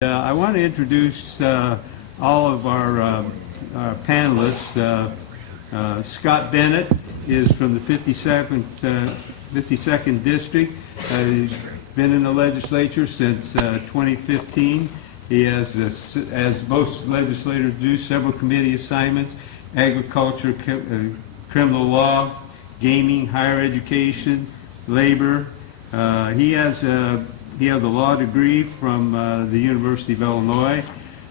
I want to introduce all of our panelists. Scott Bennett is from the 52nd District. He's been in the legislature since 2015. He has, as most legislators do, several committee assignments: agriculture, criminal law, gaming, higher education, labor. He has a law degree from the University of Illinois.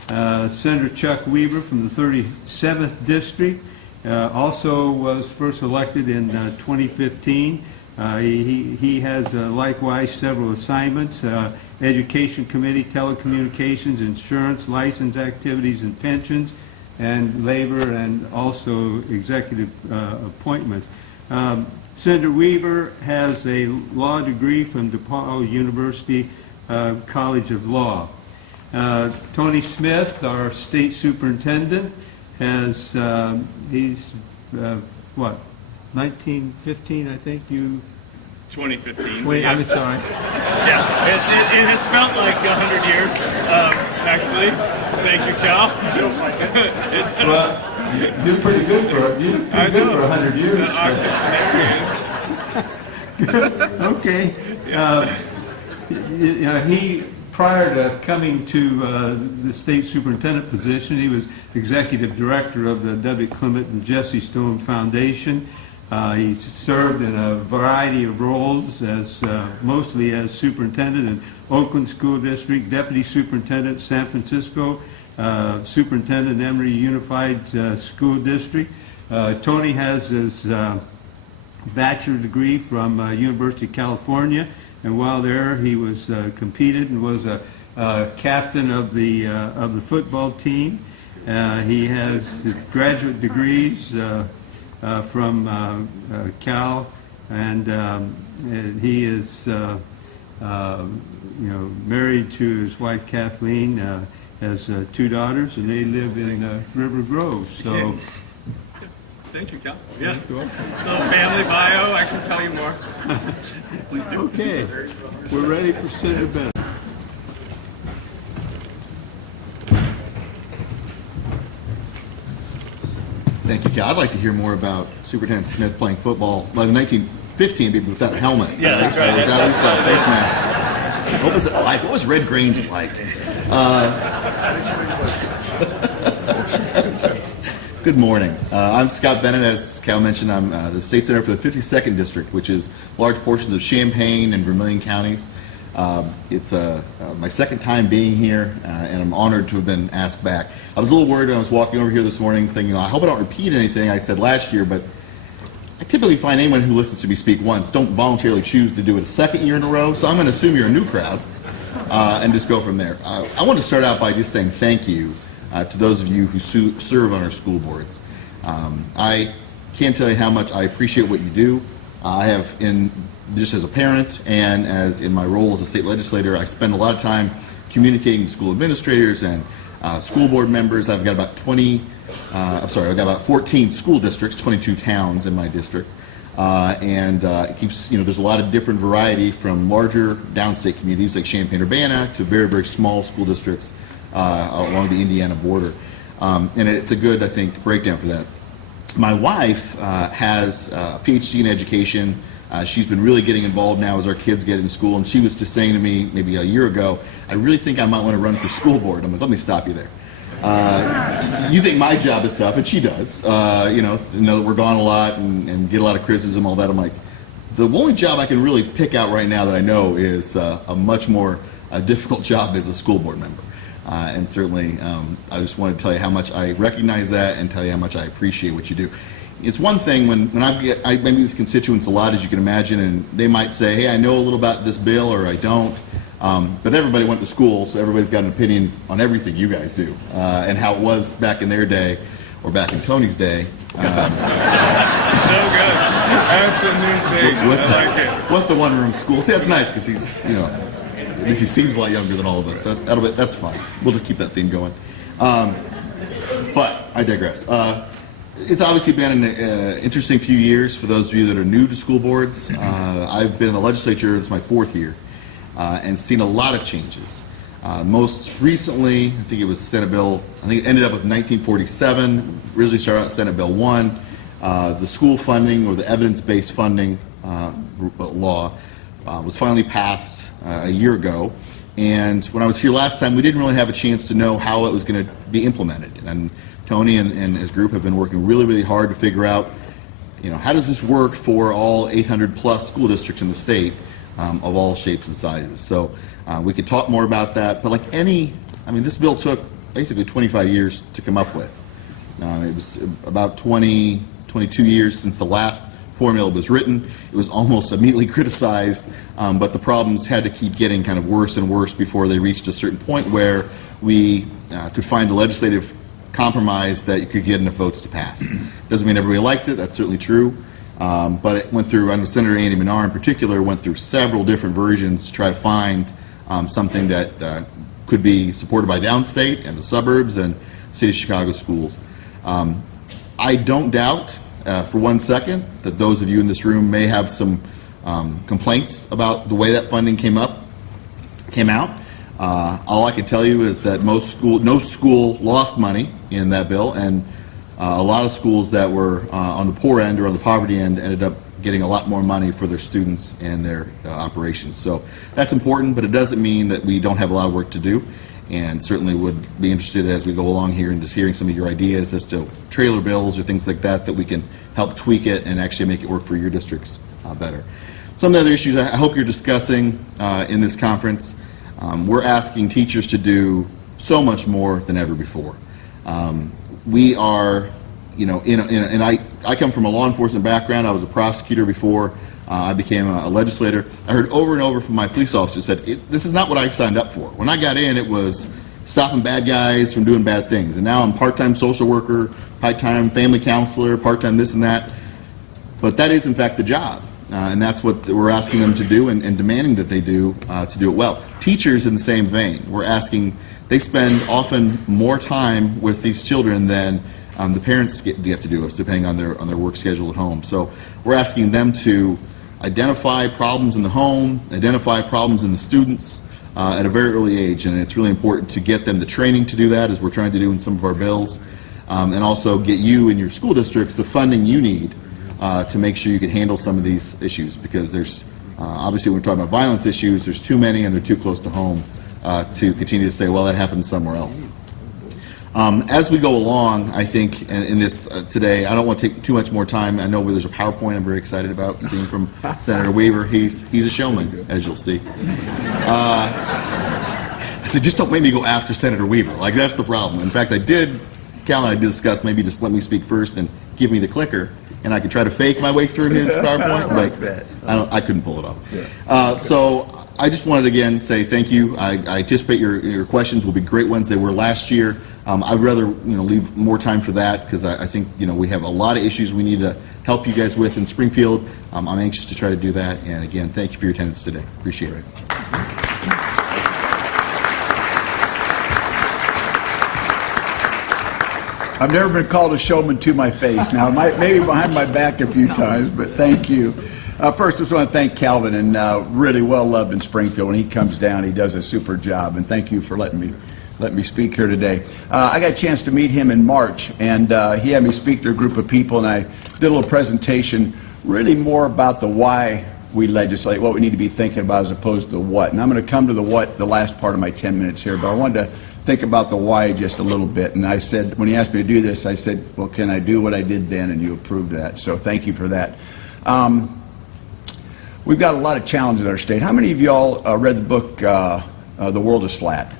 Senator Chuck Weaver from the 37th District also was first elected in 2015. He has likewise several assignments: Education Committee, Telecommunications, Insurance, License Activities and Pensions, and Labor, and also executive appointments. Senator Weaver has a law degree from DePaul University College of Law. Tony Smith, our state superintendent, has he's 1915, I think you. 2015. I'm sorry. Yeah, it has felt like 100 years, actually. Thank you, Cal. Well, you're pretty good for 100 years. Okay. He, prior to coming to the state superintendent position, he was executive director of the W. Clement and Jesse Stone Foundation. He served in a variety of roles, as mostly as superintendent in Oakland School District, deputy superintendent San Francisco, superintendent Emory Unified School District. Tony has his bachelor degree from University of California, and while there he was competed and was a captain of the football team. He has graduate degrees from Cal, and he is married to his wife Kathleen, has two daughters, and they live in River Grove. So. Thank you, Cal. Yeah. Little family bio, I can tell you more. Please do. Okay. We're ready for Senator Bennett. Thank you, Cal. I'd like to hear more about Superintendent Smith playing football. Like in 1915, maybe without a helmet. Yeah, that's right. Without at least a face mask. What was it like? What was Red Grange like? Good morning. I'm Scott Bennett. As Cal mentioned, I'm the state senator for the 52nd District, which is large portions of Champaign and Vermilion counties. It's my second time being here, and I'm honored to have been asked back. I was a little worried when I was walking over here this morning, thinking, I hope I don't repeat anything I said last year, but I typically find anyone who listens to me speak once don't voluntarily choose to do it a second year in a row, so I'm going to assume you're a new crowd and just go from there. I want to start out by just saying thank you to those of you who serve on our school boards. I can't tell you how much I appreciate what you do. I have, just as a parent and as in my role as a state legislator, I spend a lot of time communicating with school administrators and school board members. I've got about 14 school districts, 22 towns in my district. It keeps, there's a lot of different variety, from larger downstate communities like Champaign-Urbana to very, very small school districts along the Indiana border. And it's a good, I think, breakdown for that. My wife has a PhD in education. She's been really getting involved now as our kids get in school, and she was just saying to me maybe a year ago, I really think I might want to run for school board. I'm like, let me stop you there. You think my job is tough, and she does. Know that we're gone a lot and get a lot of criticism, all that. I'm like, the only job I can really pick out right now that I know is a much more difficult job as a school board member. And certainly, I just want to tell you how much I recognize that and tell you how much I appreciate what you do. It's one thing when I meet with constituents a lot, as you can imagine, and they might say, hey, I know a little about this bill, or I don't. But everybody went to school, so everybody's got an opinion on everything you guys do, and how it was back in their day, or back in Tony's day. So good. That's a new thing. I like it. With the one-room school. See, that's nice, because he's, at least he seems a lot younger than all of us. So that's fine. We'll just keep that theme going. But I digress. It's obviously been an interesting few years for those of you that are new to school boards. I've been in the legislature, it's my fourth year, and seen a lot of changes. Most recently, I think it was Senate Bill, I think it ended up with 1947, originally started out Senate Bill 1. The school funding or the evidence-based funding law was finally passed a year ago. And when I was here last time, we didn't really have a chance to know how it was going to be implemented. And Tony and his group have been working really, really hard to figure out, how does this work for all 800 plus school districts in the state of all shapes and sizes. So we could talk more about that, but this bill took basically 25 years to come up with. It was about 22 years since the last formula was written. It was almost immediately criticized, but the problems had to keep getting kind of worse and worse before they reached a certain point where we could find a legislative compromise that you could get enough votes to pass. Doesn't mean everybody liked it, that's certainly true, but it went through, I know Senator Andy Menard in particular went through several different versions to try to find something that could be supported by downstate and the suburbs and City of Chicago schools. I don't doubt for one second that those of you in this room may have some complaints about the way that funding came out. All I can tell you is that no school lost money in that bill, and a lot of schools that were on the poor end or on the poverty end ended up getting a lot more money for their students and their operations. So that's important, but it doesn't mean that we don't have a lot of work to do, and certainly would be interested as we go along here in just hearing some of your ideas as to trailer bills or things like that we can help tweak it and actually make it work for your districts better. Some of the other issues I hope you're discussing in this conference, we're asking teachers to do so much more than ever before. We are, and I come from a law enforcement background. I was a prosecutor before I became a legislator. I heard over and over from my police officers said, this is not what I signed up for. When I got in, it was stopping bad guys from doing bad things. And now I'm part-time social worker, part-time family counselor, part-time this and that. But that is, in fact, the job. And that's what we're asking them to do and demanding that they do to do it well. Teachers in the same vein. We're asking, they spend often more time with these children than the parents get to do, depending on their work schedule at home. So we're asking them to identify problems in the home, identify problems in the students at a very early age, and it's really important to get them the training to do that, as we're trying to do in some of our bills, and also get you in your school districts the funding you need to make sure you can handle some of these issues, because there's obviously when we're talking about violence issues, there's too many and they're too close to home to continue to say, well, that happened somewhere else. As we go along, I think in this today, I don't want to take too much more time. I know there's a PowerPoint I'm very excited about seeing from Senator Weaver. He's a showman, as you'll see. I said, just don't make me go after Senator Weaver. Like, that's the problem. In fact, Cal and I discussed maybe just let me speak first and give me the clicker, and I could try to fake my way through his PowerPoint, but I couldn't pull it off. So I just wanted to again say thank you. I anticipate your questions will be great ones. They were last year. I'd rather leave more time for that, because I think we have a lot of issues we need to help you guys with in Springfield. I'm anxious to try to do that. And again, thank you for your attendance today. Appreciate it. I've never been called a showman to my face. Now, maybe behind my back a few times, but thank you. First, I just want to thank Calvin, and really well loved in Springfield. When he comes down, he does a super job, and thank you for letting me speak here today. I got a chance to meet him in March, and he had me speak to a group of people, and I did a little presentation really more about the why we legislate, what we need to be thinking about as opposed to the what. And I'm going to come to the what the last part of my 10 minutes here, but I wanted to think about the why just a little bit. And I said, when he asked me to do this, I said, well, can I do what I did then? And you approved that. So thank you for that. We've got a lot of challenges in our state. How many of y'all read the book, The World is Flat?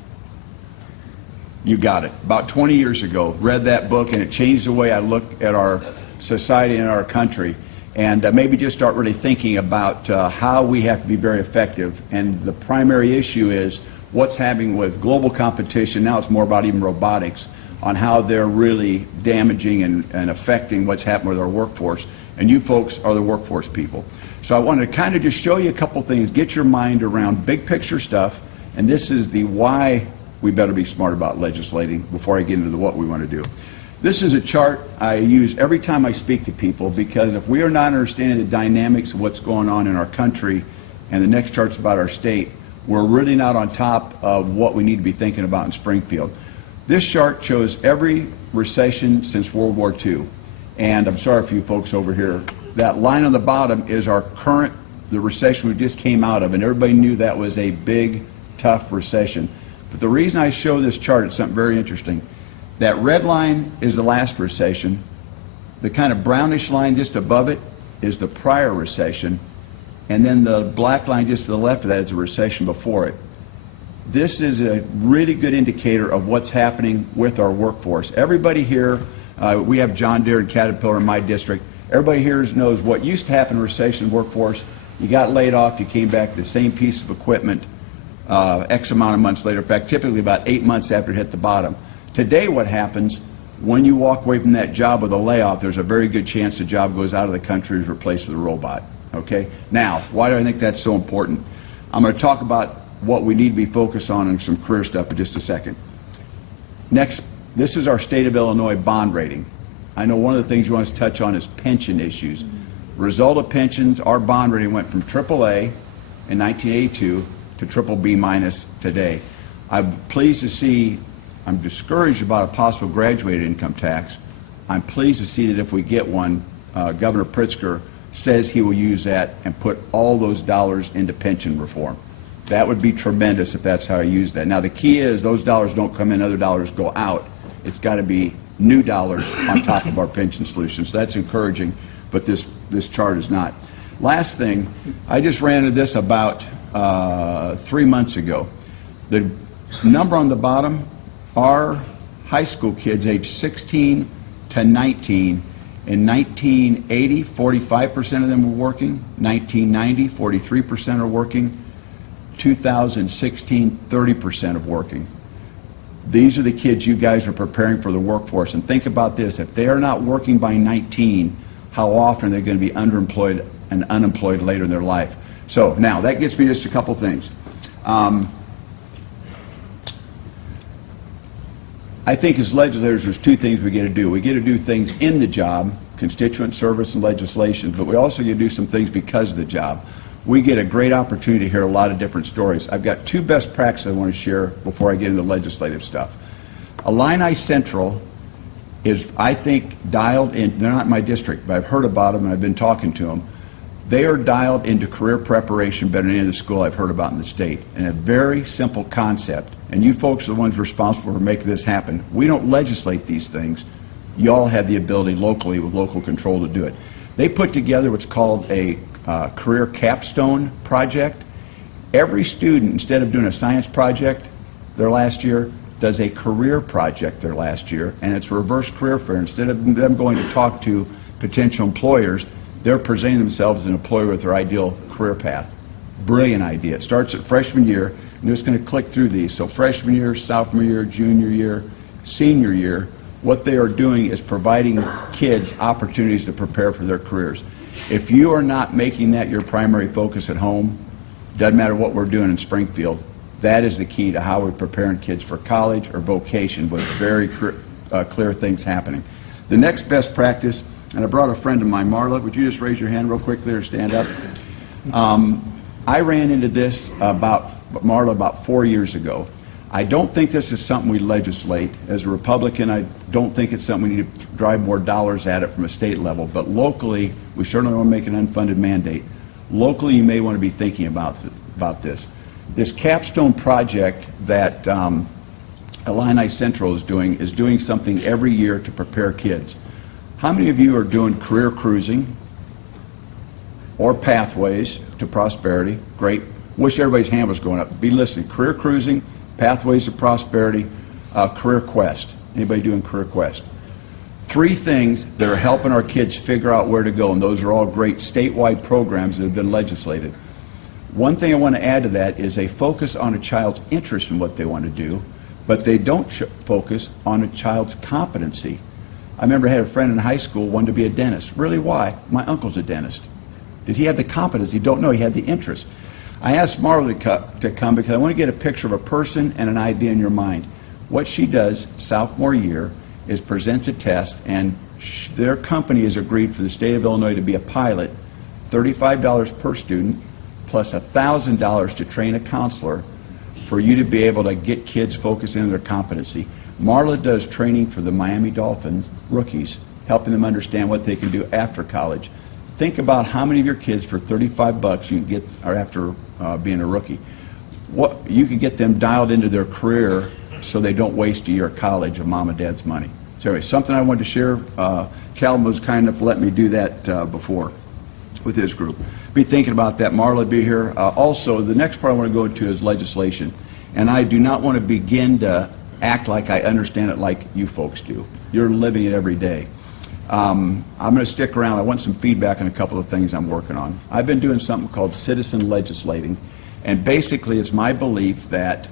You got it. About 20 years ago, read that book, and it changed the way I look at our society and our country. And maybe just start really thinking about how we have to be very effective. And the primary issue is what's happening with global competition. Now it's more about even robotics, on how they're really damaging and affecting what's happening with our workforce. And you folks are the workforce people. So I wanted to kind of just show you a couple things, get your mind around big picture stuff. And this is the why we better be smart about legislating before I get into the what we want to do. This is a chart I use every time I speak to people, because if we are not understanding the dynamics of what's going on in our country, and the next chart's about our state, we're really not on top of what we need to be thinking about in Springfield. This chart shows every recession since World War II. And I'm sorry for you folks over here. That line on the bottom is our current, the recession we just came out of, and everybody knew that was a big, tough recession. But the reason I show this chart is something very interesting. That red line is the last recession. The kind of brownish line just above it is the prior recession. And then the black line just to the left of that is the recession before it. This is a really good indicator of what's happening with our workforce. Everybody here, we have John Deere and Caterpillar in my district. Everybody here knows what used to happen in recession workforce. You got laid off, you came back to the same piece of equipment X amount of months later. In fact, typically about 8 months after it hit the bottom. Today what happens, when you walk away from that job with a layoff, there's a very good chance the job goes out of the country and is replaced with a robot. Okay? Now, why do I think that's so important? I'm going to talk about what we need to be focused on and some career stuff in just a second. Next, this is our state of Illinois bond rating. I know one of the things you want us to touch on is pension issues. Result of pensions, our bond rating went from AAA in 1982 to BBB minus today. I'm pleased to see, I'm discouraged about a possible graduated income tax. I'm pleased to see that if we get one, Governor Pritzker says he will use that and put all those dollars into pension reform. That would be tremendous if that's how I use that. Now the key is those dollars don't come in, other dollars go out. It's got to be new dollars on top of our pension solution. So that's encouraging, but this chart is not. Last thing, I just ran into this about 3 months ago. The number on the bottom are high school kids aged 16 to 19. In 1980, 45% of them were working. 1990, 43% are working. 2016, 30% of working. These are the kids you guys are preparing for the workforce. And think about this, if they are not working by 19, how often are they going to be underemployed and unemployed later in their life? So now, that gets me just a couple things. I think as legislators, there's two things we get to do. We get to do things in the job, constituent service and legislation, but we also get to do some things because of the job. We get a great opportunity to hear a lot of different stories. I've got two best practices I want to share before I get into legislative stuff. Illini Central is, I think, dialed in. They're not in my district, but I've heard about them and I've been talking to them. They are dialed into career preparation better than any other school I've heard about in the state. And a very simple concept. And you folks are the ones responsible for making this happen. We don't legislate these things. Y'all have the ability locally with local control to do it. They put together what's called a career capstone project. Every student, instead of doing a science project their last year, does a career project their last year, and it's reverse career fair. Instead of them going to talk to potential employers, they're presenting themselves as an employer with their ideal career path. Brilliant idea. It starts at freshman year, and you're just going to click through these. So freshman year, sophomore year, junior year, senior year, what they are doing is providing kids opportunities to prepare for their careers. If you are not making that your primary focus at home, doesn't matter what we're doing in Springfield, that is the key to how we're preparing kids for college or vocation with very clear things happening. The next best practice, and I brought a friend of mine, Marla, would you just raise your hand real quickly or stand up? I ran into this Marla, about 4 years ago. I don't think this is something we legislate. As a Republican, I don't think it's something we need to drive more dollars at it from a state level. But locally, we certainly don't want to make an unfunded mandate. Locally, you may want to be thinking about this. This capstone project that Illini Central is doing something every year to prepare kids. How many of you are doing career cruising or pathways to prosperity? Great. Wish everybody's hand was going up. Be listening. Career cruising, pathways to prosperity, career quest. Anybody doing career quest? 3 things that are helping our kids figure out where to go, and those are all great statewide programs that have been legislated. One thing I want to add to that is they focus on a child's interest in what they want to do, but they don't focus on a child's competency. I remember I had a friend in high school who wanted to be a dentist. Really, why? My uncle's a dentist. Did he have the competency? Don't know. He had the interest. I asked Marla to come because I want to get a picture of a person and an idea in your mind. What she does sophomore year is presents a test, and their company has agreed for the state of Illinois to be a pilot, $35 per student, plus $1,000 to train a counselor for you to be able to get kids focused in their competency. Marla does training for the Miami Dolphins rookies, helping them understand what they can do after college. Think about how many of your kids for $35 you can get, or after being a rookie, what you could get them dialed into their career so they don't waste a year of college of mom and dad's money. So anyway, something I wanted to share. Calvin was kind enough to let me do that before with his group. Be thinking about that. Marla, be here. Also, the next part I want to go into is legislation. And I do not want to begin to act like I understand it like you folks do. You're living it every day. I'm going to stick around. I want some feedback on a couple of things I'm working on. I've been doing something called citizen legislating. And basically, it's my belief that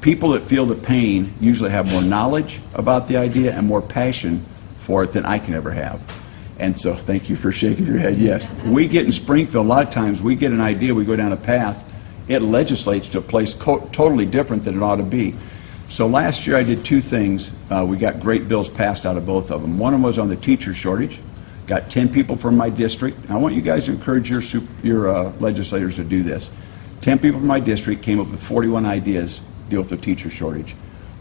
people that feel the pain usually have more knowledge about the idea and more passion for it than I can ever have. And so thank you for shaking your head. Yes, we get in Springfield, a lot of times we get an idea, we go down a path, it legislates to a place totally different than it ought to be. So last year I did two things. We got great bills passed out of both of them. One of them was on the teacher shortage. Got 10 people from my district. And I want you guys to encourage your legislators to do this. 10 people from my district came up with 41 ideas to deal with the teacher shortage.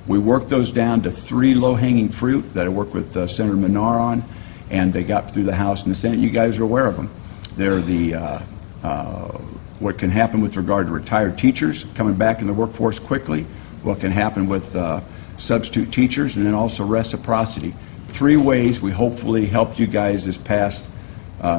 We worked those down to 3 low-hanging fruit that I worked with Senator Menard on, and they got through the House and the Senate. You guys are aware of them. They're the what can happen with regard to retired teachers coming back in the workforce quickly, what can happen with substitute teachers, and then also reciprocity. 3 ways we hopefully helped you guys this past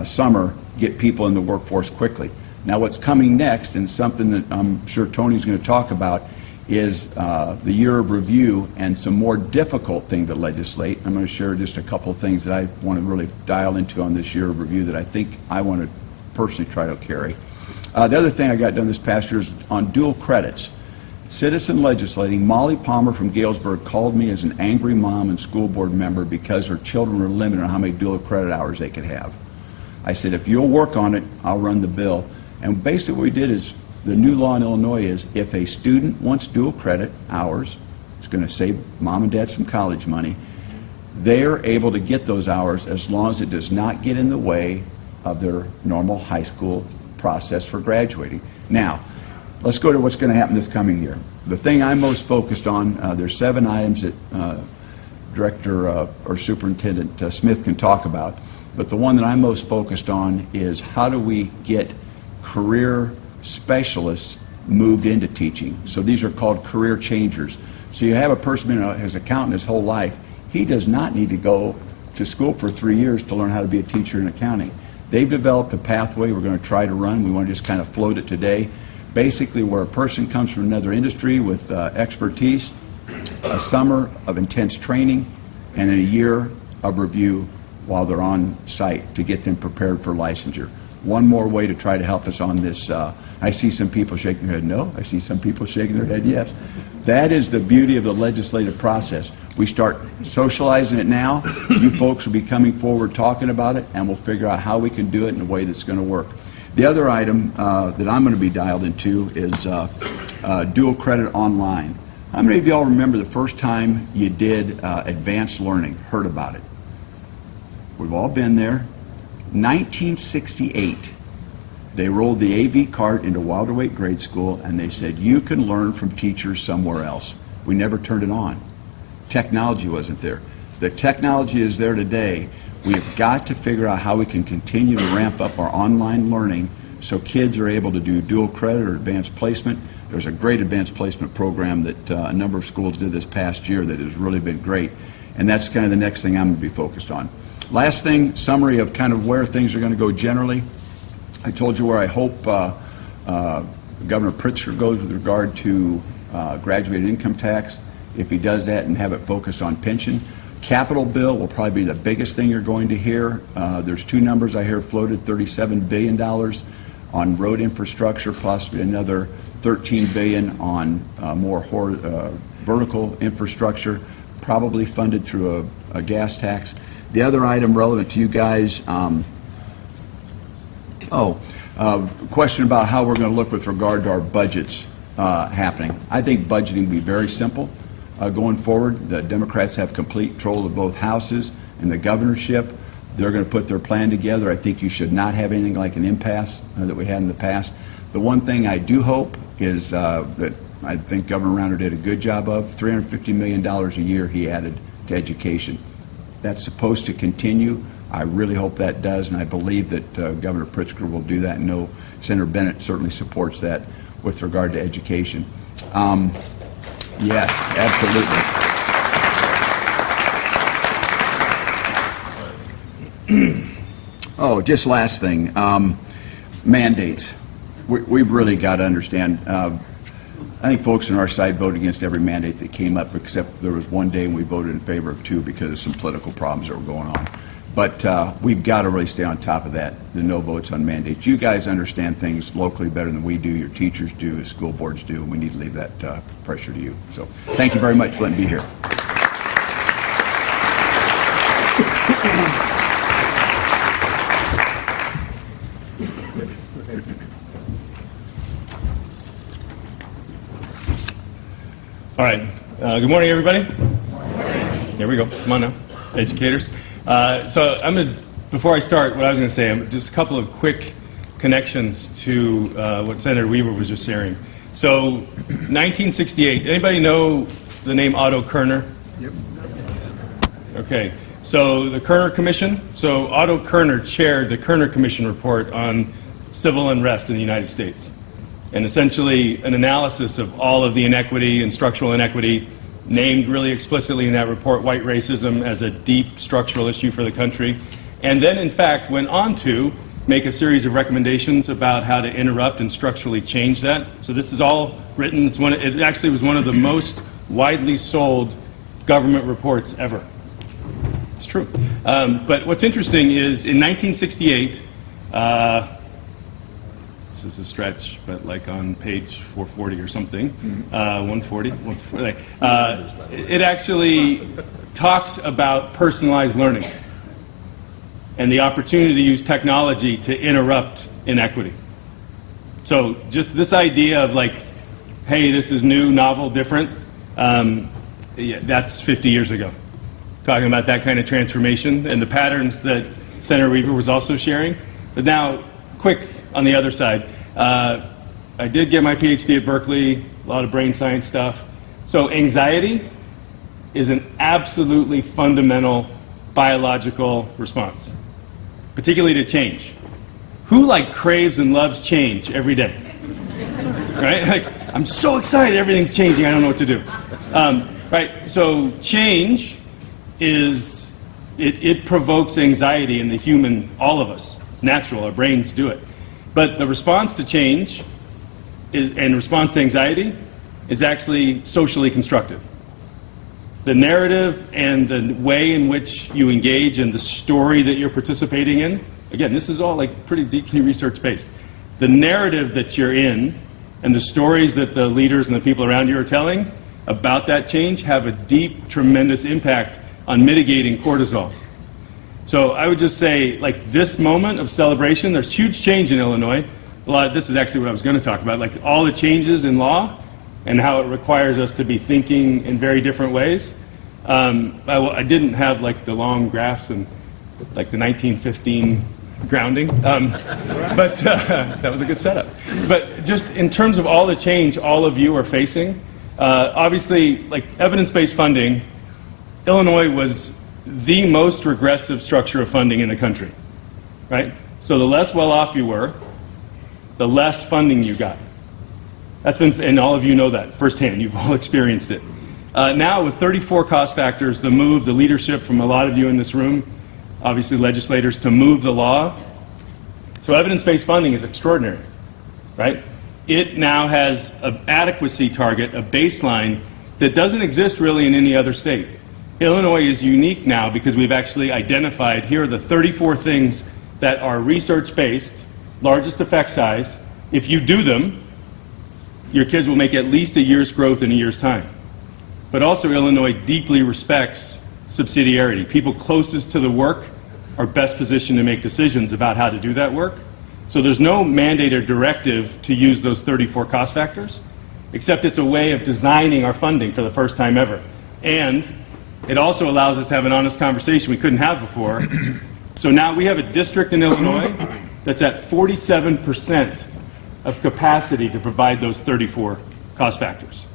summer get people in the workforce quickly. Now what's coming next, and something that I'm sure Tony's going to talk about, is the year of review and some more difficult thing to legislate. I'm going to share just a couple of things that I want to really dial into on this year of review that I think I want to personally try to carry. The other thing I got done this past year is on dual credits. Citizen legislating. Molly Palmer from Galesburg called me as an angry mom and school board member because her children were limited on how many dual credit hours they could have. I said, if you'll work on it, I'll run the bill. And basically what we did is, the new law in Illinois is if a student wants dual credit hours, it's going to save mom and dad some college money, they're able to get those hours as long as it does not get in the way of their normal high school process for graduating. Now, let's go to what's going to happen this coming year. The thing I'm most focused on, there's 7 items that Director or Superintendent Smith can talk about, but the one that I'm most focused on is how do we get career specialists moved into teaching. So these are called career changers. So you have a person who has accountant his whole life. He does not need to go to school for 3 years to learn how to be a teacher in accounting. They've developed a pathway we're going to try to run. We want to just kind of float it today. Basically where a person comes from another industry with expertise, a summer of intense training, and then a year of review while they're on site to get them prepared for licensure. One more way to try to help us on this. I see some people shaking their head no. I see some people shaking their head yes. That is the beauty of the legislative process. We start socializing it now. You folks will be coming forward talking about it, and we'll figure out how we can do it in a way that's going to work. The other item that I'm going to be dialed into is dual credit online. How many of y'all remember the first time you did advanced learning, heard about it? We've all been there. 1968, they rolled the AV cart into Wilder Wake Grade School, and they said, you can learn from teachers somewhere else. We never turned it on. Technology wasn't there. The technology is there today. We have got to figure out how we can continue to ramp up our online learning so kids are able to do dual credit or advanced placement. There's a great advanced placement program that a number of schools did this past year that has really been great, and that's kind of the next thing I'm going to be focused on. Last thing, summary of kind of where things are going to go generally. I told you where I hope Governor Pritzker goes with regard to graduated income tax, if he does that and have it focused on pension. Capital bill will probably be the biggest thing you're going to hear. There's 2 numbers I hear floated, $37 billion on road infrastructure, possibly another $13 billion on more vertical infrastructure, probably funded through a gas tax. The other item relevant to you guys, question about how we're going to look with regard to our budgets happening. I think budgeting will be very simple going forward. The Democrats have complete control of both houses and the governorship. They're going to put their plan together. I think you should not have anything like an impasse that we had in the past. The one thing I do hope is that I think Governor Rauner did a good job of, $350 million a year he added to education. That's supposed to continue. I really hope that does, and I believe that Governor Pritzker will do that, and know Senator Bennett certainly supports that with regard to education. Yes, absolutely. Oh, just last thing, mandates. We've really got to understand. I think folks on our side voted against every mandate that came up, except there was one day when we voted in favor of 2 because of some political problems that were going on. But we've got to really stay on top of that, the no votes on mandates. You guys understand things locally better than we do. Your teachers do, school boards do. We need to leave that pressure to you. So thank you very much for letting me be here. All right. Good morning, everybody. Good morning. Here we go. Come on now, educators. So I'm going to, before I start, what I was going to say, just a couple of quick connections to what Senator Weaver was just sharing. So 1968, anybody know the name Otto Kerner? Yep. Okay. So the Kerner Commission, so Otto Kerner chaired the Kerner Commission report on civil unrest in the United States. And essentially an analysis of all of the inequity and structural inequity named really explicitly in that report white racism as a deep structural issue for the country. And then, in fact, went on to make a series of recommendations about how to interrupt and structurally change that. So this is all written. It actually was one of the most widely sold government reports ever. It's true. But what's interesting is in 1968, this is a stretch, but like on page 440 or something, 140, it actually talks about personalized learning and the opportunity to use technology to interrupt inequity. So just this idea of like, hey, this is new, novel, different, yeah, that's 50 years ago. Talking about that kind of transformation and the patterns that Senator Weaver was also sharing. But now, quick on the other side. I did get my PhD at Berkeley, a lot of brain science stuff. So anxiety is an absolutely fundamental biological response, particularly to change. Who like craves and loves change every day? Right? Like, I'm so excited, everything's changing, I don't know what to do. Right, so change is, it provokes anxiety in the human, all of us. It's natural, our brains do it. But the response to change and response to anxiety is actually socially constructed. The narrative and the way in which you engage and the story that you're participating in, again, this is all like pretty deeply research-based. The narrative that you're in and the stories that the leaders and the people around you are telling about that change have a deep, tremendous impact on mitigating cortisol. So I would just say, like, this moment of celebration, there's huge change in Illinois. This is actually what I was going to talk about, like all the changes in law and how it requires us to be thinking in very different ways. I didn't have like the long graphs and like the 1915 grounding, but that was a good setup. But just in terms of all the change all of you are facing, obviously, like evidence-based funding, Illinois was the most regressive structure of funding in the country, right? So the less well-off you were, the less funding you got. That's been, and all of you know that firsthand. You've all experienced it. Now with 34 cost factors, the leadership from a lot of you in this room, obviously legislators, to move the law. So evidence-based funding is extraordinary, right? It now has an adequacy target, a baseline that doesn't exist really in any other state. Illinois is unique now because we've actually identified, here are the 34 things that are research-based, largest effect size. If you do them, your kids will make at least a year's growth in a year's time. But also Illinois deeply respects subsidiarity. People closest to the work are best positioned to make decisions about how to do that work. So there's no mandate or directive to use those 34 cost factors, except it's a way of designing our funding for the first time ever. And it also allows us to have an honest conversation we couldn't have before. So now we have a district in Illinois that's at 47% of capacity to provide those 34 cost factors.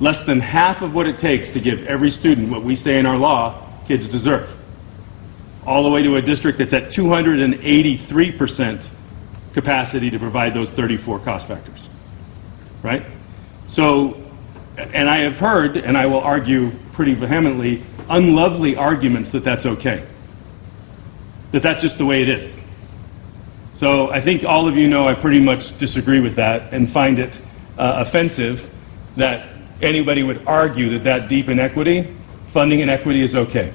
Less than half of what it takes to give every student what we say in our law kids deserve. All the way to a district that's at 283% capacity to provide those 34 cost factors, right? So, and I have heard, and I will argue pretty vehemently, unlovely arguments that that's okay, that that's just the way it is. So I think all of you know I pretty much disagree with that and find it offensive that anybody would argue that that deep inequity, funding inequity, is okay.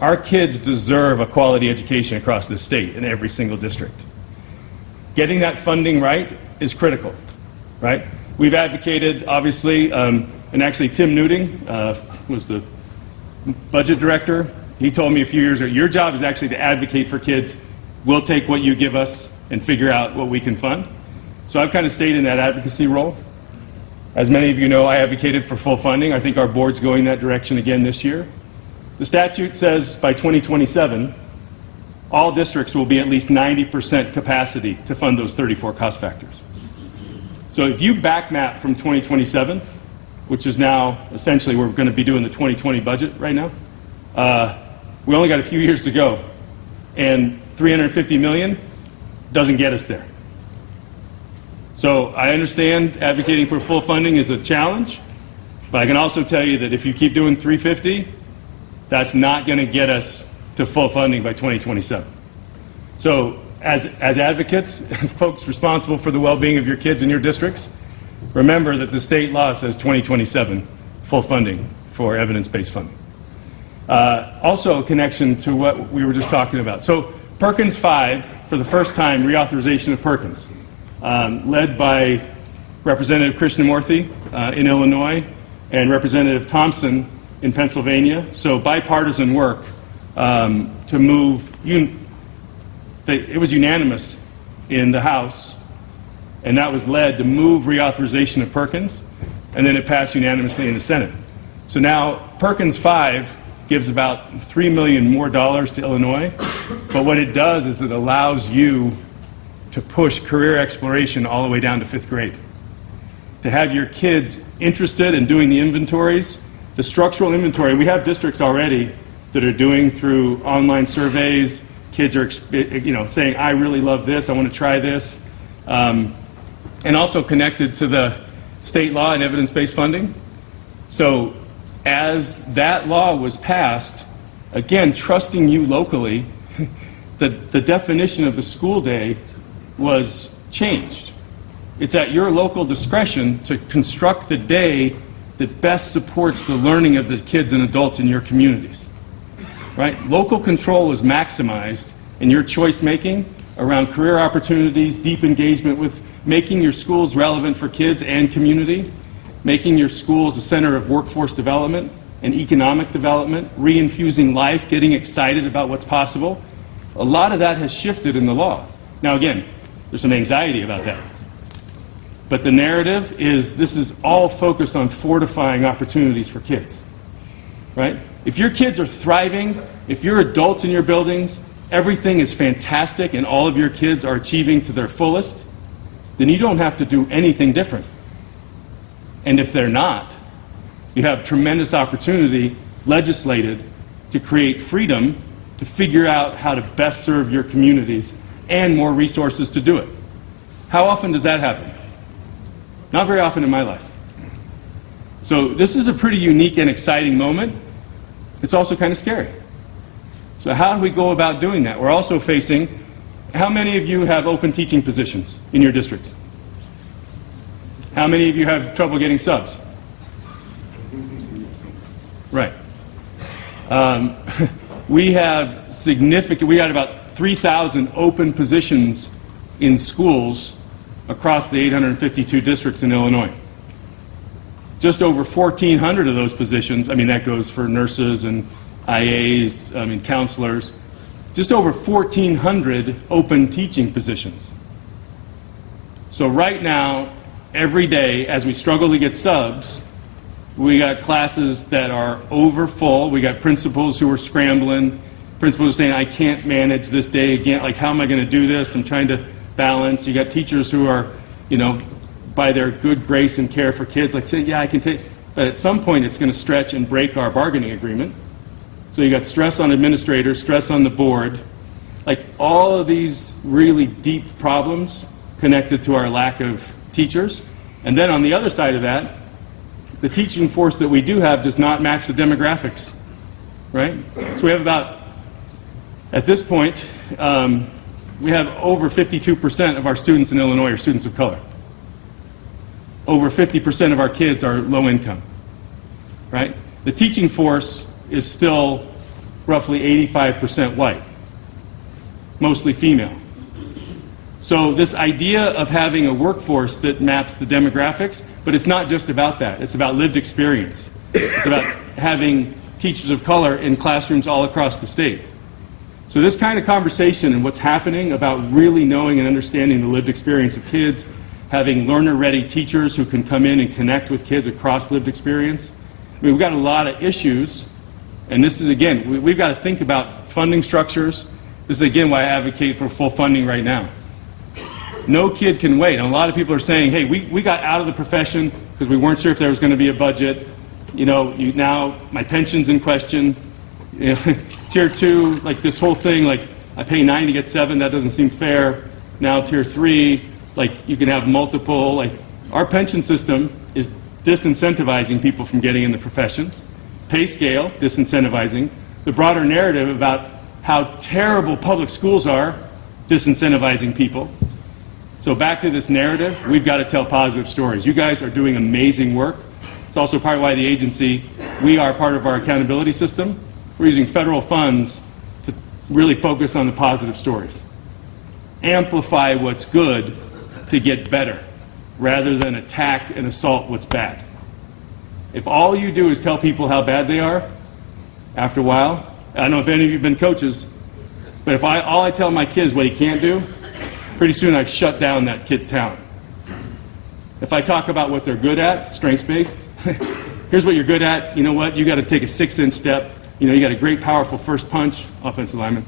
Our kids deserve a quality education across the state in every single district. Getting that funding right is critical, right? We've advocated, obviously, and actually Tim Newting was the budget director. He told me a few years ago, your job is actually to advocate for kids. We'll take what you give us and figure out what we can fund. So I've kind of stayed in that advocacy role. As many of you know, I advocated for full funding. I think our board's going that direction again this year. The statute says by 2027, all districts will be at least 90% capacity to fund those 34 cost factors. So if you back map from 2027, which is now essentially we're going to be doing the 2020 budget right now, we only got a few years to go, and $350 million doesn't get us there. So I understand advocating for full funding is a challenge, but I can also tell you that if you keep doing 350, that's not going to get us to full funding by 2027. So as advocates, folks responsible for the well-being of your kids in your districts, remember that the state law says 2027 full funding for evidence-based funding. Also a connection to what we were just talking about. So Perkins 5, for the first time, reauthorization of Perkins, led by Representative Krishnamurthy in Illinois and Representative Thompson in Pennsylvania. So bipartisan work to move, it was unanimous in the House, and that was led to move reauthorization of Perkins, and then it passed unanimously in the Senate. So now Perkins 5 gives about $3 million more to Illinois, but what it does is it allows you to push career exploration all the way down to 5th grade. To have your kids interested in doing the inventories, the structural inventory, we have districts already that are doing through online surveys. Kids are saying, I really love this, I want to try this. And also connected to the state law and evidence-based funding. So as that law was passed, again, trusting you locally, the definition of the school day was changed. It's at your local discretion to construct the day that best supports the learning of the kids and adults in your communities. Right? Local control is maximized in your choice making around career opportunities, deep engagement with making your schools relevant for kids and community, making your schools a center of workforce development and economic development, reinfusing life, getting excited about what's possible. A lot of that has shifted in the law. Now again, there's some anxiety about that. But the narrative is this is all focused on fortifying opportunities for kids, right? If your kids are thriving, if you're adults in your buildings, everything is fantastic and all of your kids are achieving to their fullest, then you don't have to do anything different. And if they're not, you have tremendous opportunity legislated to create freedom to figure out how to best serve your communities and more resources to do it. How often does that happen? Not very often in my life. So this is a pretty unique and exciting moment. It's also kind of scary. So how do we go about doing that? We're also facing, how many of you have open teaching positions in your districts? How many of you have trouble getting subs? Right. We got about 3,000 open positions in schools across the 852 districts in Illinois. Just over 1,400 of those positions, that goes for nurses and IAs, counselors, just over 1,400 open teaching positions. So right now, every day, as we struggle to get subs, we got classes that are over full. We got principals who are scrambling. Principals are saying, I can't manage this day again. Like, how am I going to do this? I'm trying to balance. You got teachers who are, by their good grace and care for kids, like say, yeah, I can take, but at some point it's going to stretch and break our bargaining agreement. So you got stress on administrators, stress on the board, like all of these really deep problems connected to our lack of teachers. And then on the other side of that, the teaching force that we do have does not match the demographics, right? So we have about, at this point, we have over 52% of our students in Illinois are students of color. Over 50% of our kids are low income, right? The teaching force is still roughly 85% white, mostly female. So this idea of having a workforce that maps the demographics, but it's not just about that. It's about lived experience. It's about having teachers of color in classrooms all across the state. So this kind of conversation and what's happening about really knowing and understanding the lived experience of kids, having learner-ready teachers who can come in and connect with kids across lived experience. I mean, we've got a lot of issues, and this is, again, we've got to think about funding structures. This is, again, why I advocate for full funding right now. No kid can wait. And a lot of people are saying, hey, we got out of the profession because we weren't sure if there was going to be a budget. Now my pension's in question. Tier 2, like this whole thing, like I pay 9 to get 7, that doesn't seem fair. Now Tier 3, like you can have multiple, like our pension system is disincentivizing people from getting in the profession. Pay scale, disincentivizing. The broader narrative about how terrible public schools are, disincentivizing people. So back to this narrative, we've got to tell positive stories. You guys are doing amazing work. It's also part of why the agency, we are part of our accountability system. We're using federal funds to really focus on the positive stories. Amplify what's good to get better, rather than attack and assault what's bad. If all you do is tell people how bad they are, after a while, I don't know if any of you have been coaches, but if all I tell my kids what he can't do, pretty soon I've shut down that kid's talent. If I talk about what they're good at, strengths-based, here's what you're good at, you know what, you got to take a 6-inch step, you got a great powerful first punch, offensive lineman,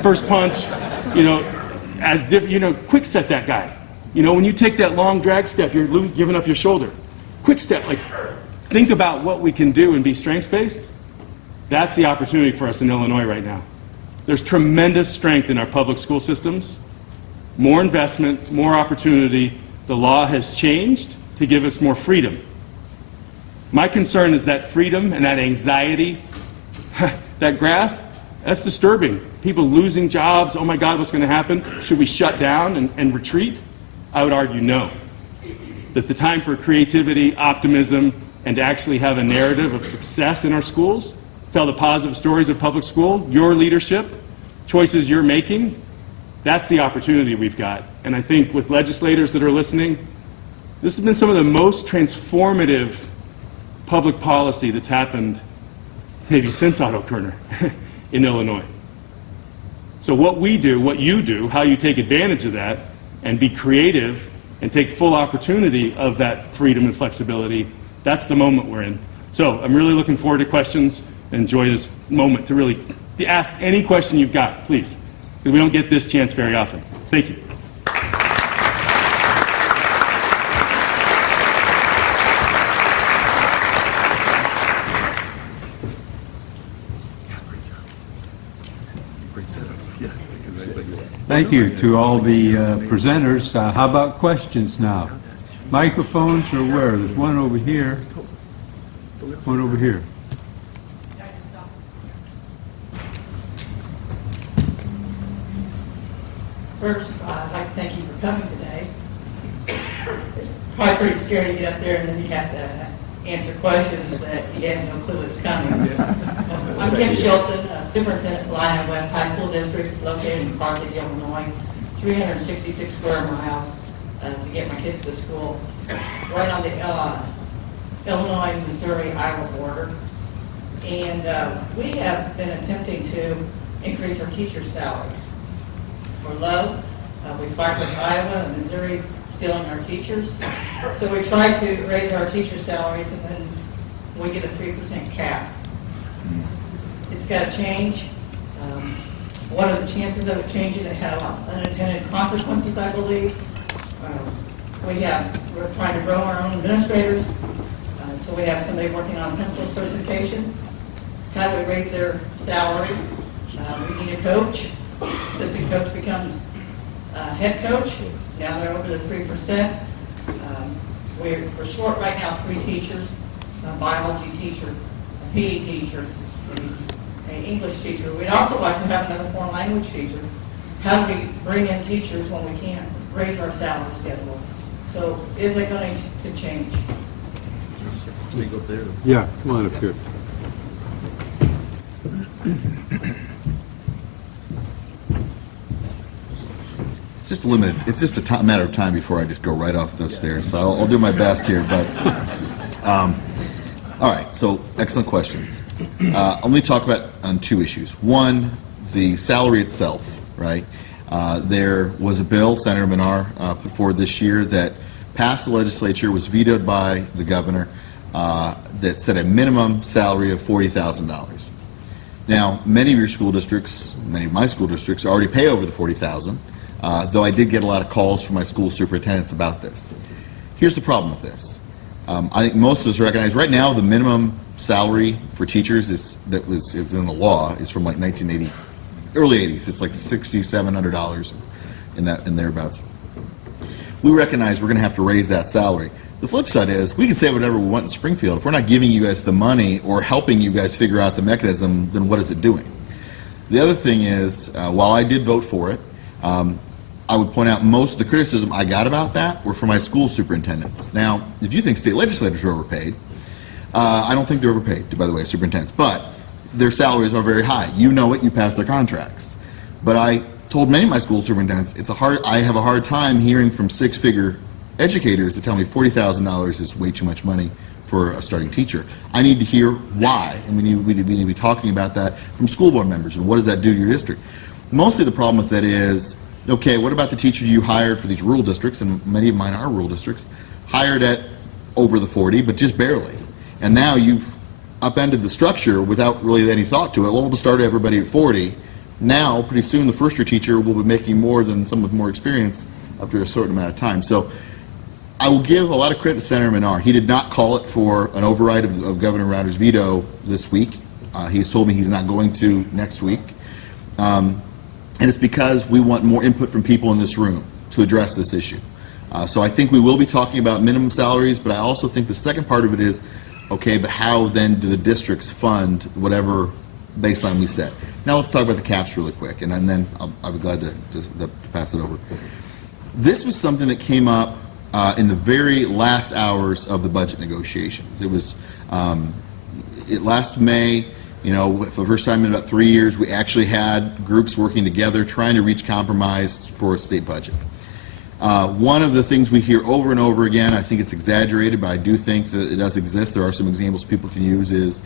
first punch, quick set that guy. When you take that long drag step, you're giving up your shoulder. Quick step, like think about what we can do and be strengths-based. That's the opportunity for us in Illinois right now. There's tremendous strength in our public school systems. More investment, more opportunity. The law has changed to give us more freedom. My concern is that freedom and that anxiety, that graph, that's disturbing. People losing jobs, oh my God, what's going to happen? Should we shut down and retreat? I would argue no. That the time for creativity, optimism, and to actually have a narrative of success in our schools, tell the positive stories of public school, your leadership, choices you're making, that's the opportunity we've got. And I think with legislators that are listening, this has been some of the most transformative public policy that's happened maybe since Otto Kerner in Illinois. So what we do, what you do, how you take advantage of that and be creative and take full opportunity of that freedom and flexibility, that's the moment we're in. So I'm really looking forward to questions and enjoy this moment to really ask any question you've got, please, because we don't get this chance very often. Thank you. Thank you to all the presenters. How about questions now? Microphones or where? There's one over here. One over here. First, I'd like to thank you for coming today. It's probably pretty scary to get up there and then you have to answer questions that you have no clue what's coming. I'm Kim Shilton, Superintendent of Lyon West High School District, located in Carthage, Illinois, 366 square miles to get my kids to school, right on the Illinois-Missouri-Iowa border. And we have been attempting to increase our teachers' salaries. We're low. We fight with Iowa and Missouri stealing our teachers. So we try to raise our teachers' salaries, and then we get a 3% cap. It's got to change. What are the chances of it changing? It had a lot of unintended consequences, I believe. We're trying to grow our own administrators, so we have somebody working on principal certification. How do we raise their salary? We need a coach. Assistant coach becomes head coach. Now they're over the 3%. We're short right now 3 teachers, a biology teacher, a PE teacher, an English teacher. We'd also like to have another foreign language teacher. How do we bring in teachers when we can't raise our salary schedule? So is it going to change? Yeah, come on up here. It's just limited. It's just a matter of time before I just go right off those stairs. So I'll do my best here. But all right. So excellent questions. Let me talk about on 2 issues. One, the salary itself. Right. There was a bill Senator Menard put forward this year that passed the legislature, was vetoed by the governor, that set a minimum salary of $40,000. Now, many of your school districts, many of my school districts, already pay over the $40,000. Though I did get a lot of calls from my school superintendents about this. Here's the problem with this. I think most of us recognize right now the minimum salary for teachers is in the law is from like 1980, early 80s. It's like $6,700 in thereabouts. We recognize we're going to have to raise that salary. The flip side is we can say whatever we want in Springfield. If we're not giving you guys the money or helping you guys figure out the mechanism, then what is it doing? The other thing is, while I did vote for it, I would point out most of the criticism I got about that were from my school superintendents. Now, if you think state legislators are overpaid, I don't think they're overpaid, by the way, superintendents, but their salaries are very high. You know it, you pass their contracts. But I told many of my school superintendents, I have a hard time hearing from 6-figure educators that tell me $40,000 is way too much money for a starting teacher. I need to hear why, and we need to be talking about that from school board members, and what does that do to your district? Mostly the problem with that is, okay, what about the teacher you hired for these rural districts, and many of mine are rural districts, hired at over the 40, but just barely. And now you've upended the structure without really any thought to it. Well, we'll just start everybody at 40. Now, pretty soon, the first-year teacher will be making more than someone with more experience after a certain amount of time. So I will give a lot of credit to Senator Menard. He did not call it for an override of Governor Rauter's veto this week. He's told me he's not going to next week. And it's because we want more input from people in this room to address this issue. So I think we will be talking about minimum salaries, but I also think the second part of it is, okay, but how then do the districts fund whatever baseline we set? Now let's talk about the caps really quick, and then I'll be glad to pass it over. This was something that came up in the very last hours of the budget negotiations. It was last May. You know, for the first time in about 3 years, we actually had groups working together trying to reach compromise for a state budget. One of the things we hear over and over again, I think it's exaggerated, but I do think that it does exist. There are some examples people can use is,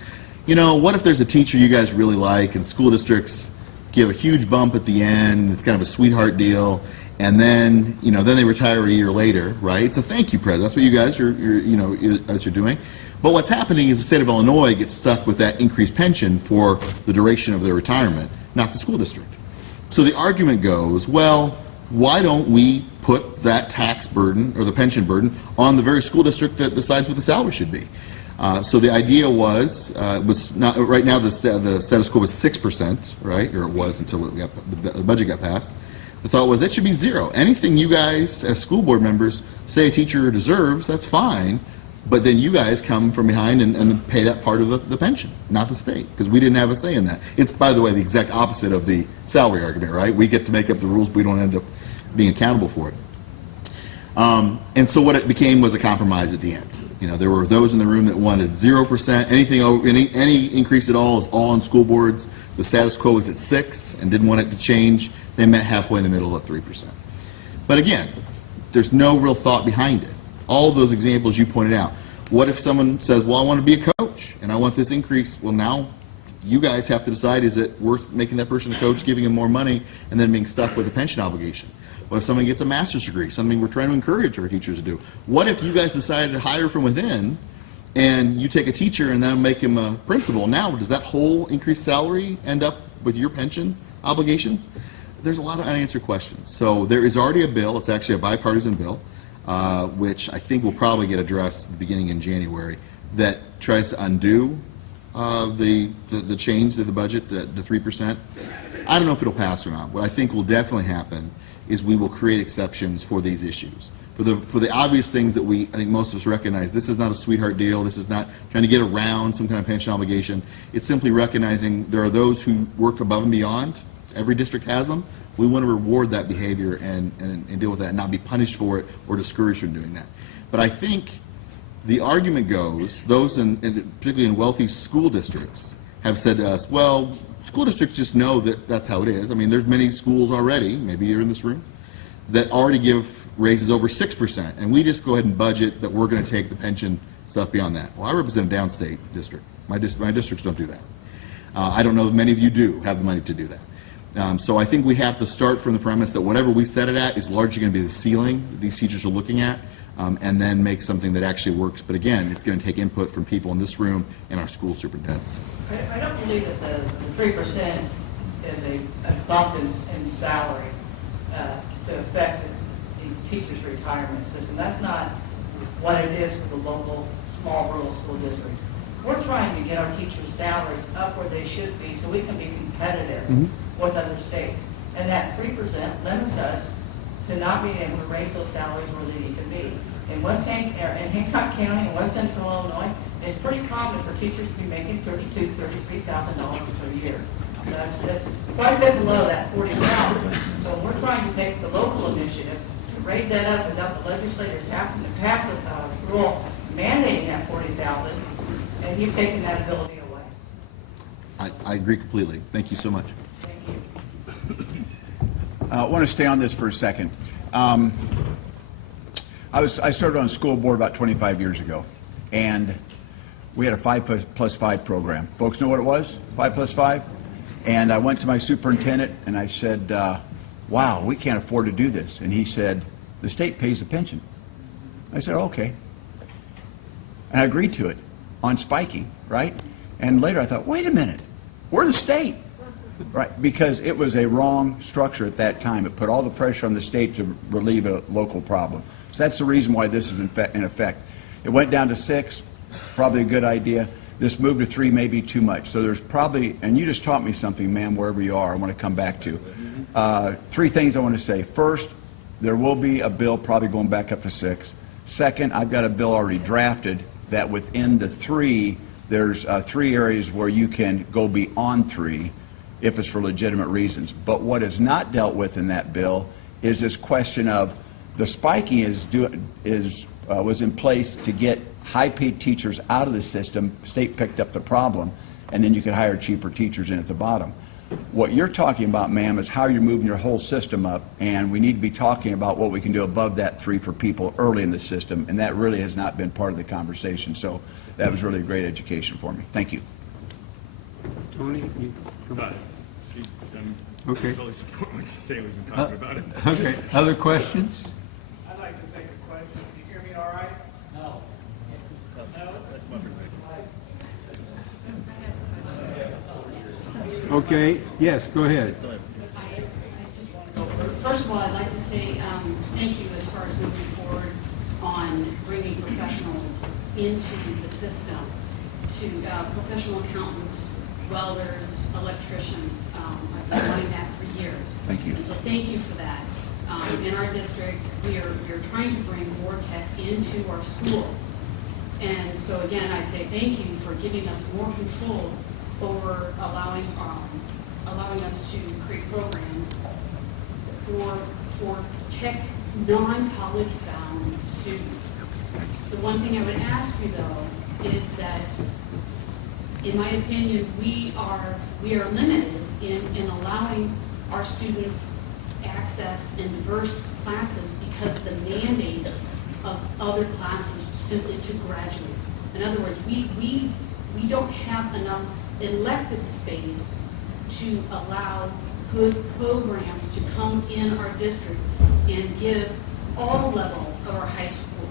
you know, what if there's a teacher you guys really like and school districts give a huge bump at the end, it's kind of a sweetheart deal, and then, you know, then they retire a year later, right? It's a thank you present. That's what you guys are doing. But what's happening is the state of Illinois gets stuck with that increased pension for the duration of their retirement, not the school district. So the argument goes, well, why don't we put that tax burden or the pension burden on the very school district that decides what the salary should be? So the idea was not right now the status quo was 6%, right? Or it was until the budget got passed. The thought was it should be 0. Anything you guys as school board members say a teacher deserves, that's fine. But then you guys come from behind and pay that part of the pension, not the state, because we didn't have a say in that. It's, by the way, the exact opposite of the salary argument, right? We get to make up the rules, but we don't end up being accountable for it. And so what it became was a compromise at the end. You know, there were those in the room that wanted 0%. Any increase at all is all on school boards. The status quo was at 6 and didn't want it to change. They met halfway in the middle at 3%. But again, there's no real thought behind it. All those examples you pointed out. What if someone says, well, I want to be a coach and I want this increase? Well, now you guys have to decide, is it worth making that person a coach, giving them more money, and then being stuck with a pension obligation? What if someone gets a master's degree, something we're trying to encourage our teachers to do? What if you guys decided to hire from within and you take a teacher and then make him a principal? Now, does that whole increased salary end up with your pension obligations, there's a lot of unanswered questions. So there is already a bill, it's actually a bipartisan bill, which I think will probably get addressed beginning in January, that tries to undo the change to the budget to 3%. I don't know if it'll pass or not. What I think will definitely happen is we will create exceptions for these issues. For the obvious things that I think most of us recognize, this is not a sweetheart deal, this is not trying to get around some kind of pension obligation. It's simply recognizing there are those who work above and beyond. Every district has them. We want to reward that behavior and deal with that and not be punished for it or discouraged from doing that. But I think the argument goes, those particularly in wealthy school districts have said to us, well, school districts just know that that's how it is. I mean, there's many schools already, maybe you're in this room, that already give raises over 6%, and we just go ahead and budget that we're going to take the pension stuff beyond that. Well, I represent a downstate district. My districts don't do that. I don't know if many of you do have the money to do that. So I think we have to start from the premise that whatever we set it at is largely going to be the ceiling that these teachers are looking at, and then make something that actually works. But again, it's going to take input from people in this room and our school superintendents. I don't believe that the 3% is a bump in salary to affect the teacher's retirement system. That's not what it is for the local small rural school district. We're trying to get our teachers' salaries up where they should be so we can be competitive with other states. And that 3% limits us to not being able to raise those salaries where they need to be. In Hancock County and West Central Illinois, it's pretty common for teachers to be making $32,000, $33,000 per year. So that's quite a bit below that $40,000. So we're trying to take the local initiative to raise that up without the legislators having to pass a rule mandating that $40,000, and you've taken that ability away. I agree completely. Thank you so much. Thank you. I want to stay on this for a second. I started on school board about 25 years ago, and we had a 5+5 program. Folks know what it was? 5+5? And I went to my superintendent and I said, wow, we can't afford to do this. And he said, the state pays the pension. I said, okay. And I agreed to it on spiking, right? And later I thought, wait a minute, we're the state. Right, because it was a wrong structure at that time. It put all the pressure on the state to relieve a local problem. So that's the reason why this is in effect. It went down to 6, probably a good idea. This move to 3 may be too much. So there's probably, and you just taught me something, ma'am, wherever you are, I want to come back to. 3 things I want to say. First, there will be a bill probably going back up to 6. Second, I've got a bill already drafted that within the 3, there's 3 areas where you can go beyond 3 if it's for legitimate reasons. But what is not dealt with in that bill is this question of the spiking was in place to get high-paid teachers out of the system. State picked up the problem, and then you could hire cheaper teachers in at the bottom. What you're talking about, ma'am, is how you're moving your whole system up, and we need to be talking about what we can do above that 3 for people early in the system, and that really has not been part of the conversation. So that was really a great education for me. Thank you. Tony, you come on. Okay. Totally support what you say. We've been talking about it. Okay. Other questions? I'd like to take a question. Can you hear me all right? No. No? Okay. Yes, go ahead. First of all, I'd like to say thank you as far as moving forward on bringing professionals into the system, to professional accountants, welders, electricians. I've been wanting that for years. Thank you. And so thank you for that. In our district, we are trying to bring more tech into our schools. And so again, I say thank you for giving us more control over allowing us to create programs for tech non-college bound students. The one thing I would ask you though is that, in my opinion, we are limited in allowing our students access in diverse classes because the mandates of other classes simply to graduate. In other words, we don't have enough elective space to allow good programs to come in our district and give all levels of our high school.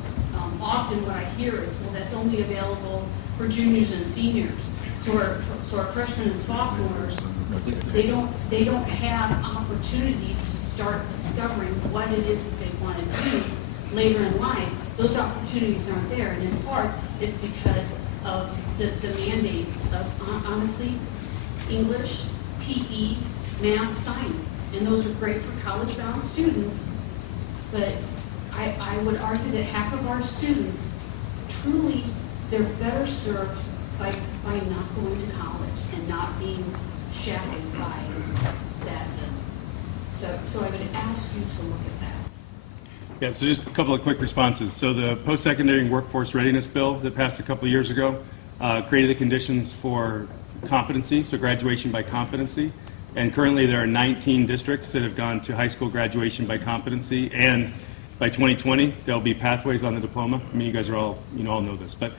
Often what I hear is, well, that's only available for juniors and seniors. So our freshmen and sophomores, they don't have opportunity to start discovering what it is that they want to do later in life. Those opportunities aren't there, and in part, it's because of the mandates of, honestly, English, PE, math, science, and those are great for college-bound students, but I would argue that half of our students, truly, they're better served by not going to college and not being shadowed by that. So I would ask you to look at that. Yeah, so just a couple of quick responses. So the post-secondary workforce readiness bill that passed a couple of years ago created the conditions for competency, so graduation by competency. And currently there are 19 districts that have gone to high school graduation by competency, and by 2020 there'll be pathways on the diploma. I mean, you guys are all know this, but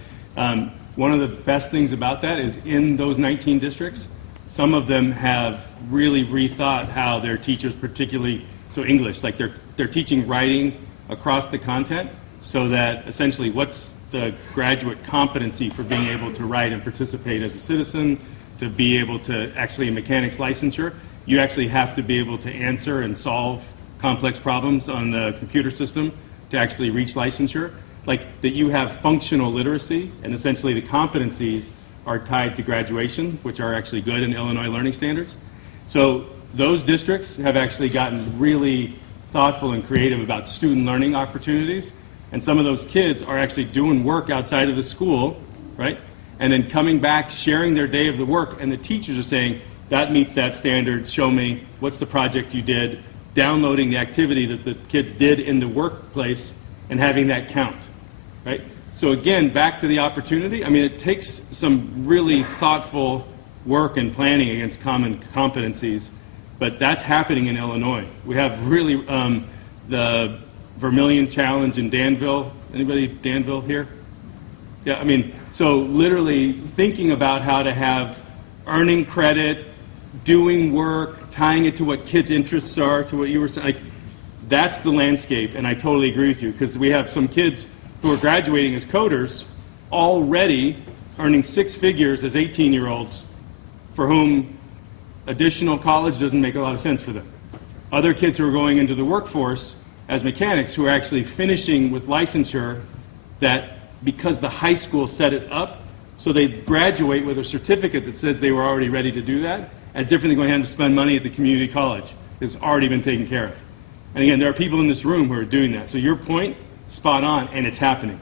one of the best things about that is in those 19 districts, some of them have really rethought how their teachers, particularly so English, like they're teaching writing across the content, so that essentially what's the graduate competency for being able to write and participate as a citizen, to be able to actually a mechanics licensure, you actually have to be able to answer and solve complex problems on the computer system to actually reach licensure. Like that you have functional literacy, and essentially the competencies are tied to graduation, which are actually good in Illinois learning standards. So those districts have actually gotten really thoughtful and creative about student learning opportunities, and some of those kids are actually doing work outside of the school, right? And then coming back, sharing their day of the work, and the teachers are saying, that meets that standard, show me, what's the project you did, downloading the activity that the kids did in the workplace and having that count, right? So again, back to the opportunity, I mean, it takes some really thoughtful work and planning against common competencies, but that's happening in Illinois. We have really the Vermilion Challenge in Danville. Anybody Danville here? Yeah, I mean, so literally thinking about how to have earning credit, doing work, tying it to what kids' interests are, to what you were saying, like, that's the landscape, and I totally agree with you, because we have some kids who are graduating as coders already earning six figures as 18-year-olds for whom additional college doesn't make a lot of sense for them. Other kids who are going into the workforce as mechanics who are actually finishing with licensure that because the high school set it up, so they graduate with a certificate that said they were already ready to do that, as different than going ahead and spend money at the community college. It's already been taken care of. And again, there are people in this room who are doing that. So your point, spot on, and it's happening.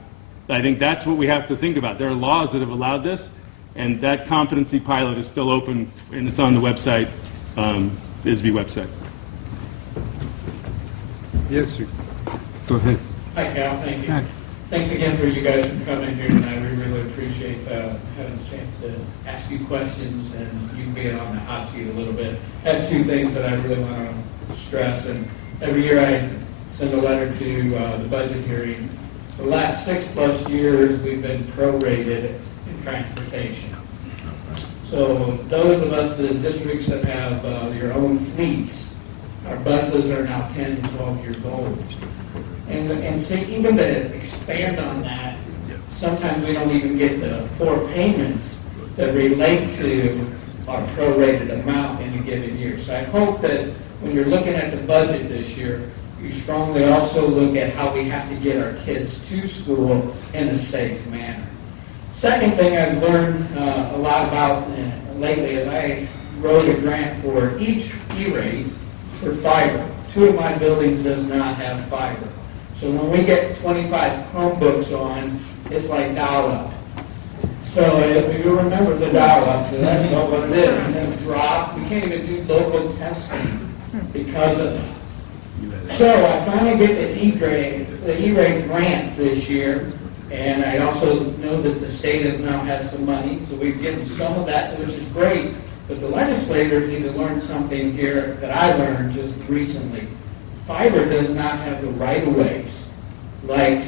So I think that's what we have to think about. There are laws that have allowed this, and that competency pilot is still open, and it's on the website, IASB website. Yes, sir. Go ahead. Hi, Cal, thank you. Hi. Thanks again for you guys for coming here tonight. We really appreciate having a chance to ask you questions and you being on the hot seat a little bit. I have two things that I really want to stress, and every year I send a letter to the budget hearing. The last 6+ years we've been prorated in transportation. So those of us in districts that have your own fleets, our buses are now 10 to 12 years old. And so even to expand on that, sometimes we don't even get the 4 payments that relate to our prorated amount in a given year. So I hope that when you're looking at the budget this year, you strongly also look at how we have to get our kids to school in a safe manner. Second thing I've learned a lot about lately is I wrote a grant for each E-rate for fiber. 2 of my buildings does not have fiber. So when we get 25 Chromebooks on, it's like dial-up. So if you remember the dial-up, so that's not what it is. And then drop. We can't even do local testing because of it. So I finally get the E-rate grant this year, and I also know that the state has now has some money, so we've given some of that, which is great. But the legislators need to learn something here that I learned just recently. Fiber does not have the right-of-ways like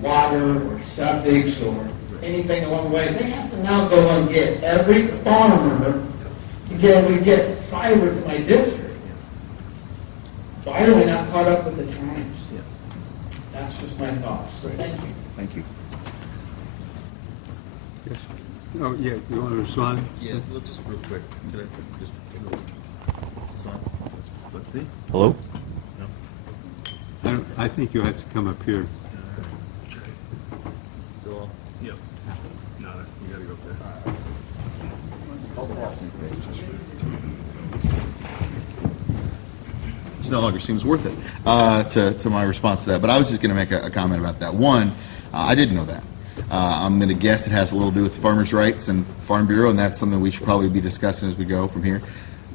water or septics or anything along the way. They have to now go and get every farmer to get fiber to my district. Why are we not caught up with the times? That's just my thoughts. So thank you. Thank you. Yes. Oh, yeah, you want to respond? Yeah, just real quick. Can I just Let's see. Hello? I think you'll have to come up here. Still Yep. No, you gotta go up there. This no longer seems worth it to my response to that. But I was just going to make a comment about that. One, I didn't know that. I'm going to guess it has a little to do with farmers' rights and Farm Bureau, and that's something we should probably be discussing as we go from here.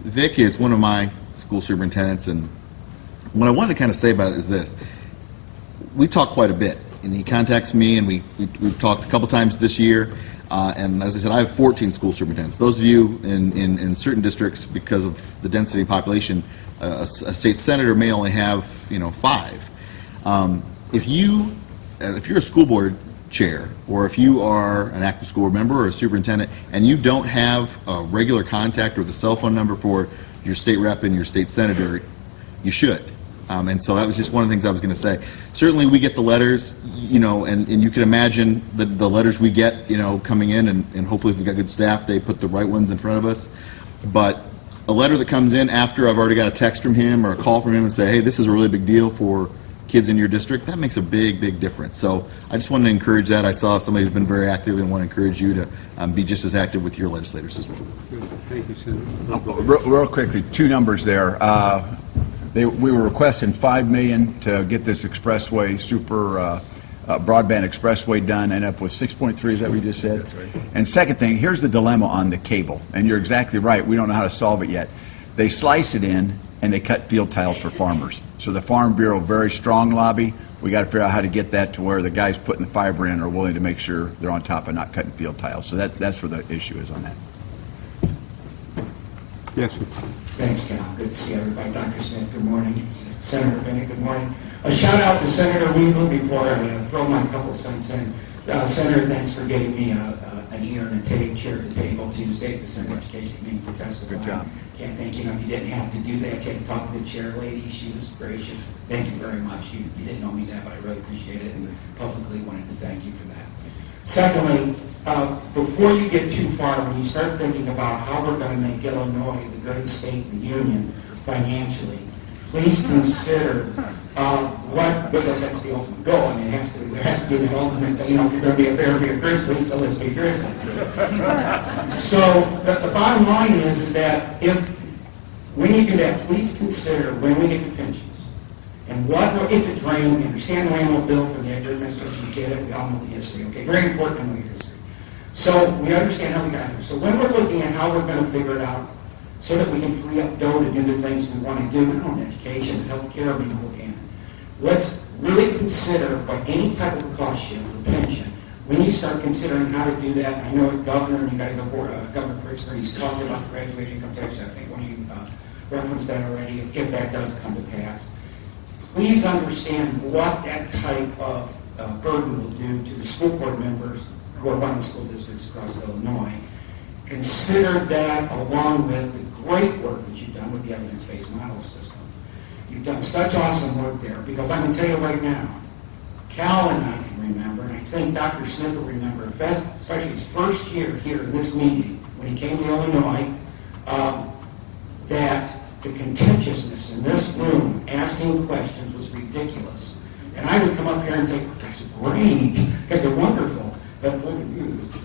Vic is one of my school superintendents, and what I wanted to kind of say about it is this. We talk quite a bit, and he contacts me, and we've talked a couple times this year. And as I said, I have 14 school superintendents. Those of you in certain districts, because of the density of population, a state senator may only have 5. If you're a school board chair, or if you are an active school board member or a superintendent, and you don't have a regular contact or the cell phone number for your state rep and your state senator, you should. And so that was just one of the things I was going to say. Certainly we get the letters, and you can imagine the letters we get, coming in, and hopefully if we've got good staff, they put the right ones in front of us. But a letter that comes in after I've already got a text from him or a call from him and say, hey, this is a really big deal for kids in your district, that makes a big, big difference. So I just wanted to encourage that. I saw somebody who's been very active and want to encourage you to be just as active with your legislators as well. Good. Thank you, Senator. Real quickly, 2 numbers there. We were requesting $5 million to get this expressway, super broadband expressway done, and up with 6.3, is that what you just said? That's right. And second thing, here's the dilemma on the cable, and you're exactly right, we don't know how to solve it yet. They slice it in, and they cut field tiles for farmers. So the Farm Bureau, very strong lobby. We got to figure out how to get that to where the guys putting the fiber in are willing to make sure they're on top of not cutting field tiles. So that's where the issue is on that. Yes, sir. Thanks, Cal. Good to see everybody. Dr. Smith, good morning. Senator Bennett, good morning. A shout out to Senator Weaver before I throw my couple cents in. Senator, thanks for getting me an ear and a chair at the table Tuesday at the Senate Education Committee for testifying. Good job. Can't thank you enough. You didn't have to do that. You had to talk to the chair lady. She was gracious. Thank you very much. You didn't know me that, but I really appreciate it, and publicly wanted to thank you for that. Secondly, before you get too far, when you start thinking about how we're going to make Illinois the greatest state in the union financially, please consider that's the ultimate goal. I mean, there has to be an ultimate, if you're going to be a bear, be a grizzly, so let's be grizzly. So the bottom line is that if when you do that, please consider when we get to pensions. And it's a drain. We understand the annual bill for the administration. You get it. We all know the history. Okay, very important to know your history. So we understand how we got here. So when we're looking at how we're going to figure it out so that we can free up dough to do the things we want to do, not only education, but healthcare, I mean, the whole gamut. Let's really consider what any type of cost share for pension. When you start considering how to do that, I know the governor, and you guys have Governor Pritzker, he's talked about the graduated income tax. I think one of you referenced that already, if that does come to pass. Please understand what that type of burden will do to the school board members who are running school districts across Illinois. Consider that along with the great work that you've done with the evidence-based model system. You've done such awesome work there, because I can tell you right now, Cal and I can remember, and I think Dr. Smith will remember, especially his first year here in this meeting, when he came to Illinois, that the contentiousness in this room asking questions was ridiculous. And I would come up here and say, that's great, guys are wonderful, but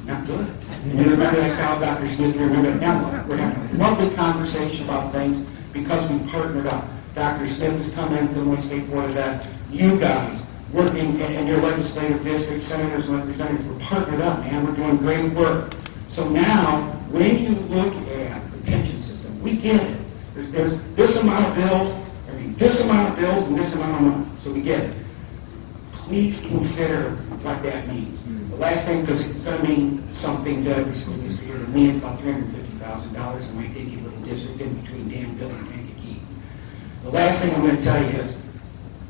not good. And you remember that Cal, Dr. Smith, you remember, now what? We're having a lovely conversation about things because we partnered up. Dr. Smith has come in from the State Board of Ed. You guys, working in your legislative district, senators and representatives, we're partnered up, man. We're doing great work. So now, when you look at the pension system, we get it. There's this amount of bills, this amount of bills, and this amount of money. So we get it. Please consider what that means. The last thing, because it's going to mean something to every school district. To me, it's about $350,000 in my dinky little district in between Danville and Kankakee. The last thing I'm going to tell you is,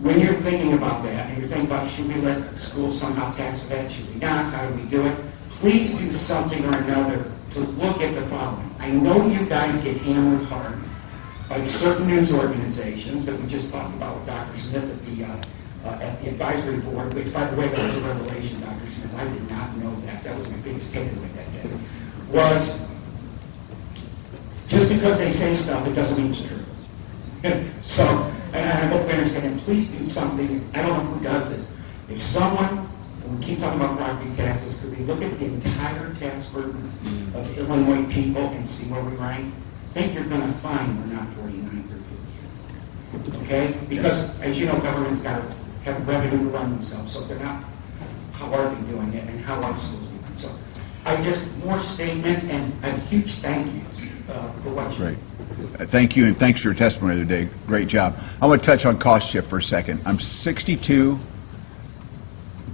when you're thinking about that, and you're thinking about should we let schools somehow tax that, should we not, how do we do it, please do something or another to look at the following. I know you guys get hammered hard by certain news organizations that we just talked about with Dr. Smith at the at the advisory board, which, by the way, that was a revelation, Dr. Smith. I did not know that. That was my biggest takeaway that day. Was just because they say stuff, it doesn't mean it's true. So, and I hope parents can please do something. I don't know who does this. If someone, and we keep talking about property taxes, could we look at the entire tax burden of Illinois people and see where we rank? I think you're going to find we're not 49th or 50th. Okay? Because, as you know, government's got to have revenue to run themselves. So if they're not, how are they doing it, and how are schools doing it? So I just, more statements and a huge thank yous for what you Great. Thank you, and thanks for your testimony today. Great job. I want to touch on cost shift for a second. I'm 62,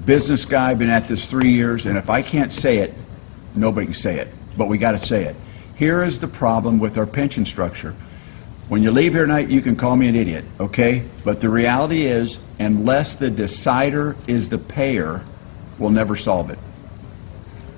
business guy, been at this 3 years, and if I can't say it, nobody can say it, but we got to say it. Here is the problem with our pension structure. When you leave here tonight, you can call me an idiot, okay? But the reality is, unless the decider is the payer, we'll never solve it.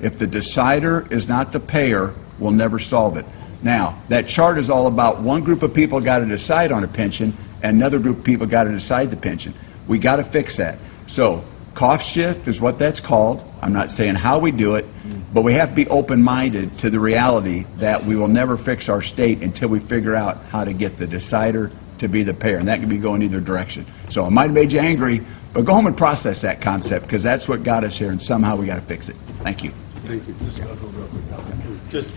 If the decider is not the payer, we'll never solve it. Now, that chart is all about one group of people got to decide on a pension, and another group of people got to decide the pension. We got to fix that. So, cost shift is what that's called. I'm not saying how we do it, but we have to be open-minded to the reality that we will never fix our state until we figure out how to get the decider to be the payer, and that can be going either direction. So I might have made you angry, but go home and process that concept, because that's what got us here, and somehow we got to fix it. Thank you. Thank you. Just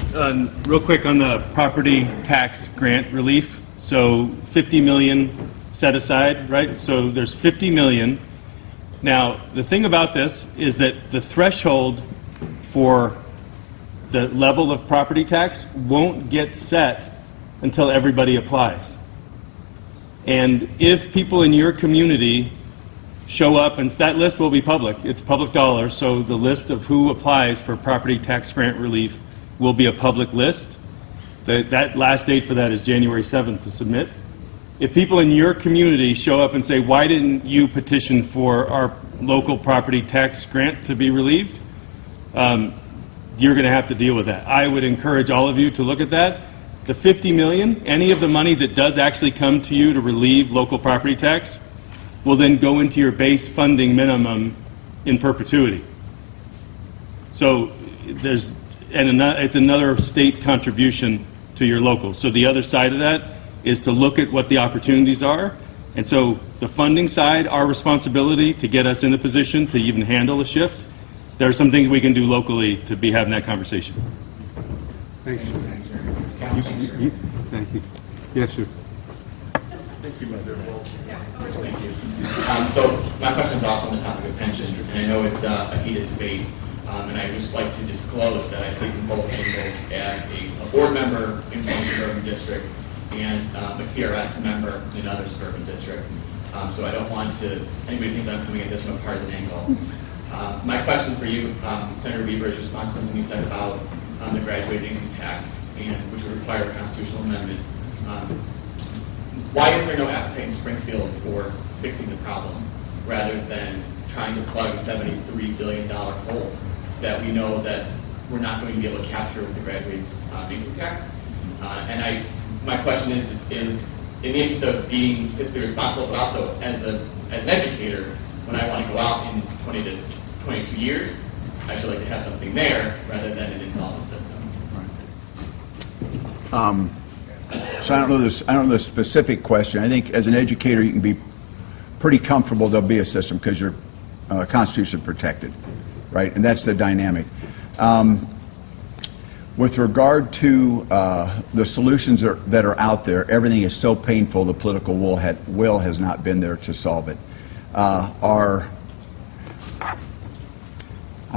real quick on the property tax grant relief. So 50 million set aside, right? So there's 50 million. Now, the thing about this is that the threshold for the level of property tax won't get set until everybody applies. And if people in your community show up, and that list will be public, it's public dollars, so the list of who applies for property tax grant relief will be a public list. That last date for that is January 7th to submit. If people in your community show up and say, why didn't you petition for our local property tax grant to be relieved, you're going to have to deal with that. I would encourage all of you to look at that. The 50 million, any of the money that does actually come to you to relieve local property tax, will then go into your base funding minimum in perpetuity. So it's another state contribution to your local. So the other side of that is to look at what the opportunities are. And so the funding side, our responsibility to get us in the position to even handle a shift, there are some things we can do locally to be having that conversation. Thank you. Thanks very much. Thank you. Yes, sir. So my question is also on the topic of pensions, and I know it's a heated debate, and I would just like to disclose that I sleep in both angles as a board member in one suburban district and a TRS member in another suburban district. So I don't want anybody to think that I'm coming at this from a partisan angle. My question for you, Senator Weaver, is response to something you said about the graduated income tax, and which would require a constitutional amendment. Why is there no appetite in Springfield for fixing the problem rather than trying to plug a $73 billion hole that we know that we're not going to be able to capture with the graduated income tax? And my question is in the interest of being fiscally responsible, but also as an educator, when I want to go out in 20 to 22 years, I should like to have something there rather than an insolvent system. So I don't know the specific question. I think as an educator, you can be pretty comfortable there'll be a system because you're Constitution protected, right? And that's the dynamic. With regard to the solutions that are out there, everything is so painful. The political will has not been there to solve it. I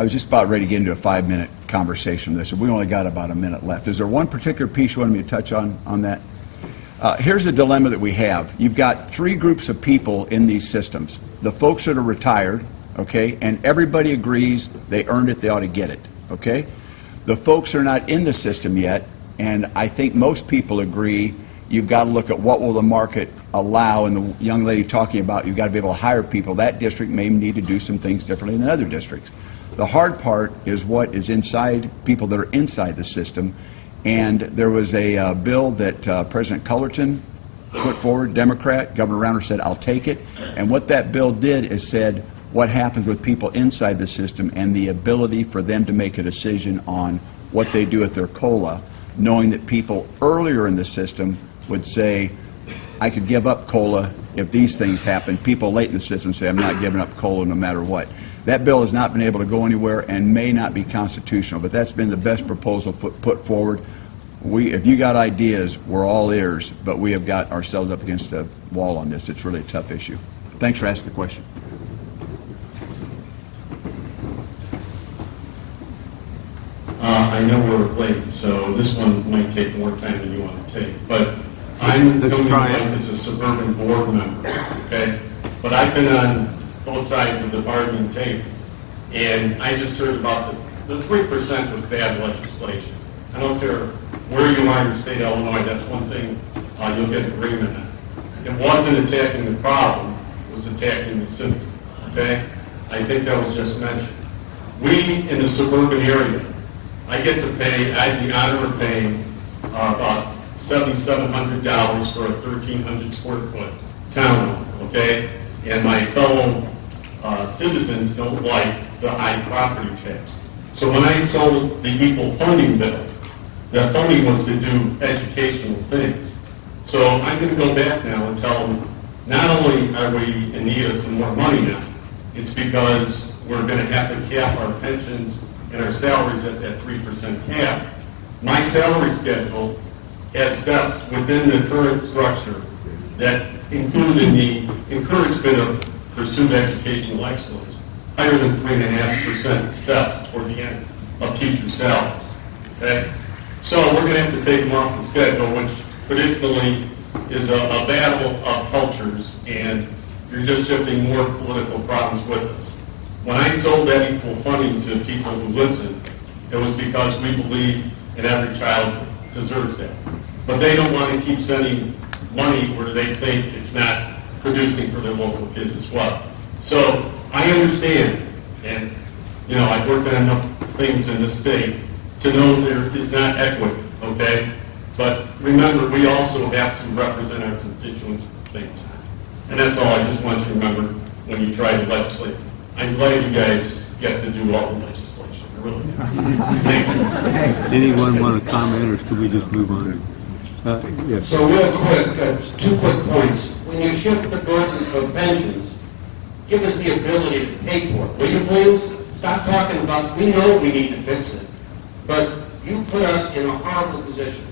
was just about ready to get into a 5-minute conversation on this, and we only got about a minute left. Is there one particular piece you wanted me to touch on that? Here's the dilemma that we have. You've got 3 groups of people in these systems. The folks that are retired, okay, and everybody agrees they earned it, they ought to get it, okay? The folks who are not in the system yet, and I think most people agree, you've got to look at what will the market allow, and the young lady talking about you've got to be able to hire people. That district may need to do some things differently than other districts. The hard part is what is inside, people that are inside the system. And there was a bill that President Cullerton put forward, Democrat. Governor Rauner said, I'll take it. And what that bill did is said what happens with people inside the system and the ability for them to make a decision on what they do with their COLA, knowing that people earlier in the system would say, I could give up COLA if these things happen. People late in the system say, I'm not giving up COLA no matter what. That bill has not been able to go anywhere and may not be constitutional, but that's been the best proposal put forward. If you got ideas, we're all ears, but we have got ourselves up against a wall on this. It's really a tough issue. Thanks for asking the question. I know we're late, so this one might take more time than you want to take, but I'm Let's coming try like it. as a suburban board member, okay? But I've been on both sides of the bargaining table, and I just heard about the 3% was bad legislation. I don't care where you are in the state of Illinois, that's one thing you'll get agreement on. It wasn't attacking the problem, it was attacking the symptom, okay? I think that was just mentioned. We, in the suburban area, I get to pay, I have the honor of paying about $7,700 for a 1,300 square foot townhome, okay? And my fellow citizens don't like the high property tax. So when I sold the equal funding bill, the funding was to do educational things. So I'm going to go back now and tell them, not only are we in need of some more money now, it's because we're going to have to cap our pensions and our salaries at that 3% cap. My salary schedule has steps within the current structure that include in the encouragement of pursued educational excellence, higher than 3.5% steps toward the end of teacher salaries. Okay? So we're going to have to take them off the schedule, which traditionally is a battle of cultures, and you're just shifting more political problems with us. When I sold that equal funding to people who listen, it was because we believe in every child deserves that. But they don't want to keep sending money where they think it's not producing for their local kids as well. So I understand, and I've worked on enough things in this state to know there is not equity, okay? But remember, we also have to represent our constituents at the same time. And that's all I just want you to remember when you try to legislate. I'm glad you guys get to do all the legislation. I really am. Thank you. Anyone want to comment, or should we just move on? Yes. So real quick, 2 quick points. When you shift the burden of pensions, give us the ability to pay for it. Will you please? Stop talking about, we know we need to fix it, but you put us in a horrible position.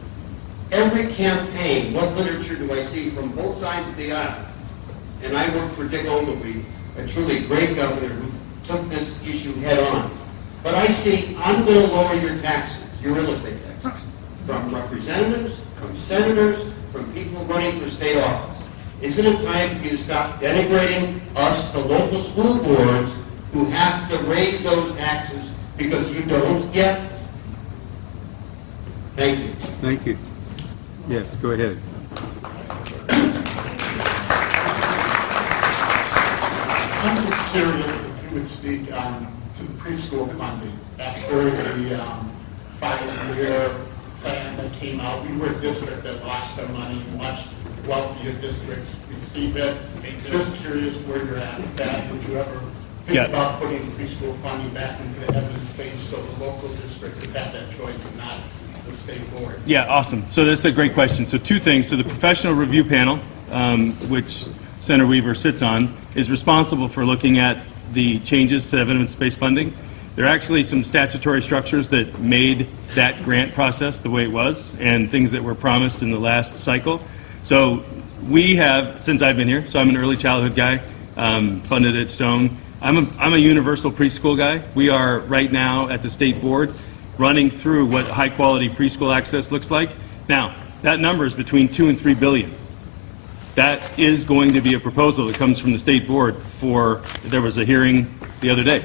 Every campaign, what literature do I see from both sides of the aisle? And I worked for Dick Ogilvy, a truly great governor who took this issue head on. But I see, I'm going to lower your taxes, your real estate taxes, from representatives, from senators, from people running for state office. Isn't it time for you to stop denigrating us, the local school boards, who have to raise those taxes because you don't yet? Thank you. Thank you. Yes, go ahead. I'm just curious if you would speak to the preschool funding. After the 5-year plan that came out, we were a district that lost our money. Much wealthier districts receive it. Just curious where you're at with that. Would you ever think about putting preschool funding back into the evidence-based so the local district would have that choice and not the state board? Yeah, awesome. So that's a great question. So 2 things. So the professional review panel, which Senator Weaver sits on, is responsible for looking at the changes to evidence-based funding. There are actually some statutory structures that made that grant process the way it was, and things that were promised in the last cycle. So we have, since I've been here, so I'm an early childhood guy, funded at Stone. I'm a universal preschool guy. We are right now at the state board running through what high-quality preschool access looks like. Now, that number is between $2 and $3 billion. That is going to be a proposal that comes from the state board there was a hearing the other day,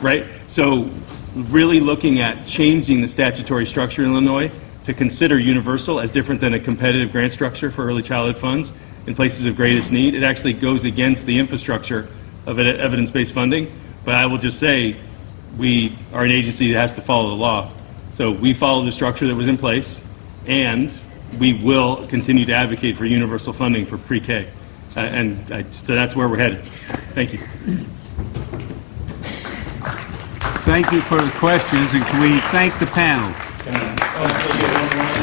right? So really looking at changing the statutory structure in Illinois to consider universal as different than a competitive grant structure for early childhood funds in places of greatest need. It actually goes against the infrastructure of evidence-based funding. But I will just say, we are an agency that has to follow the law. So we follow the structure that was in place, and we will continue to advocate for universal funding for pre-K. So that's where we're headed. Thank you. Thank you for the questions, and can we thank the panel? Also,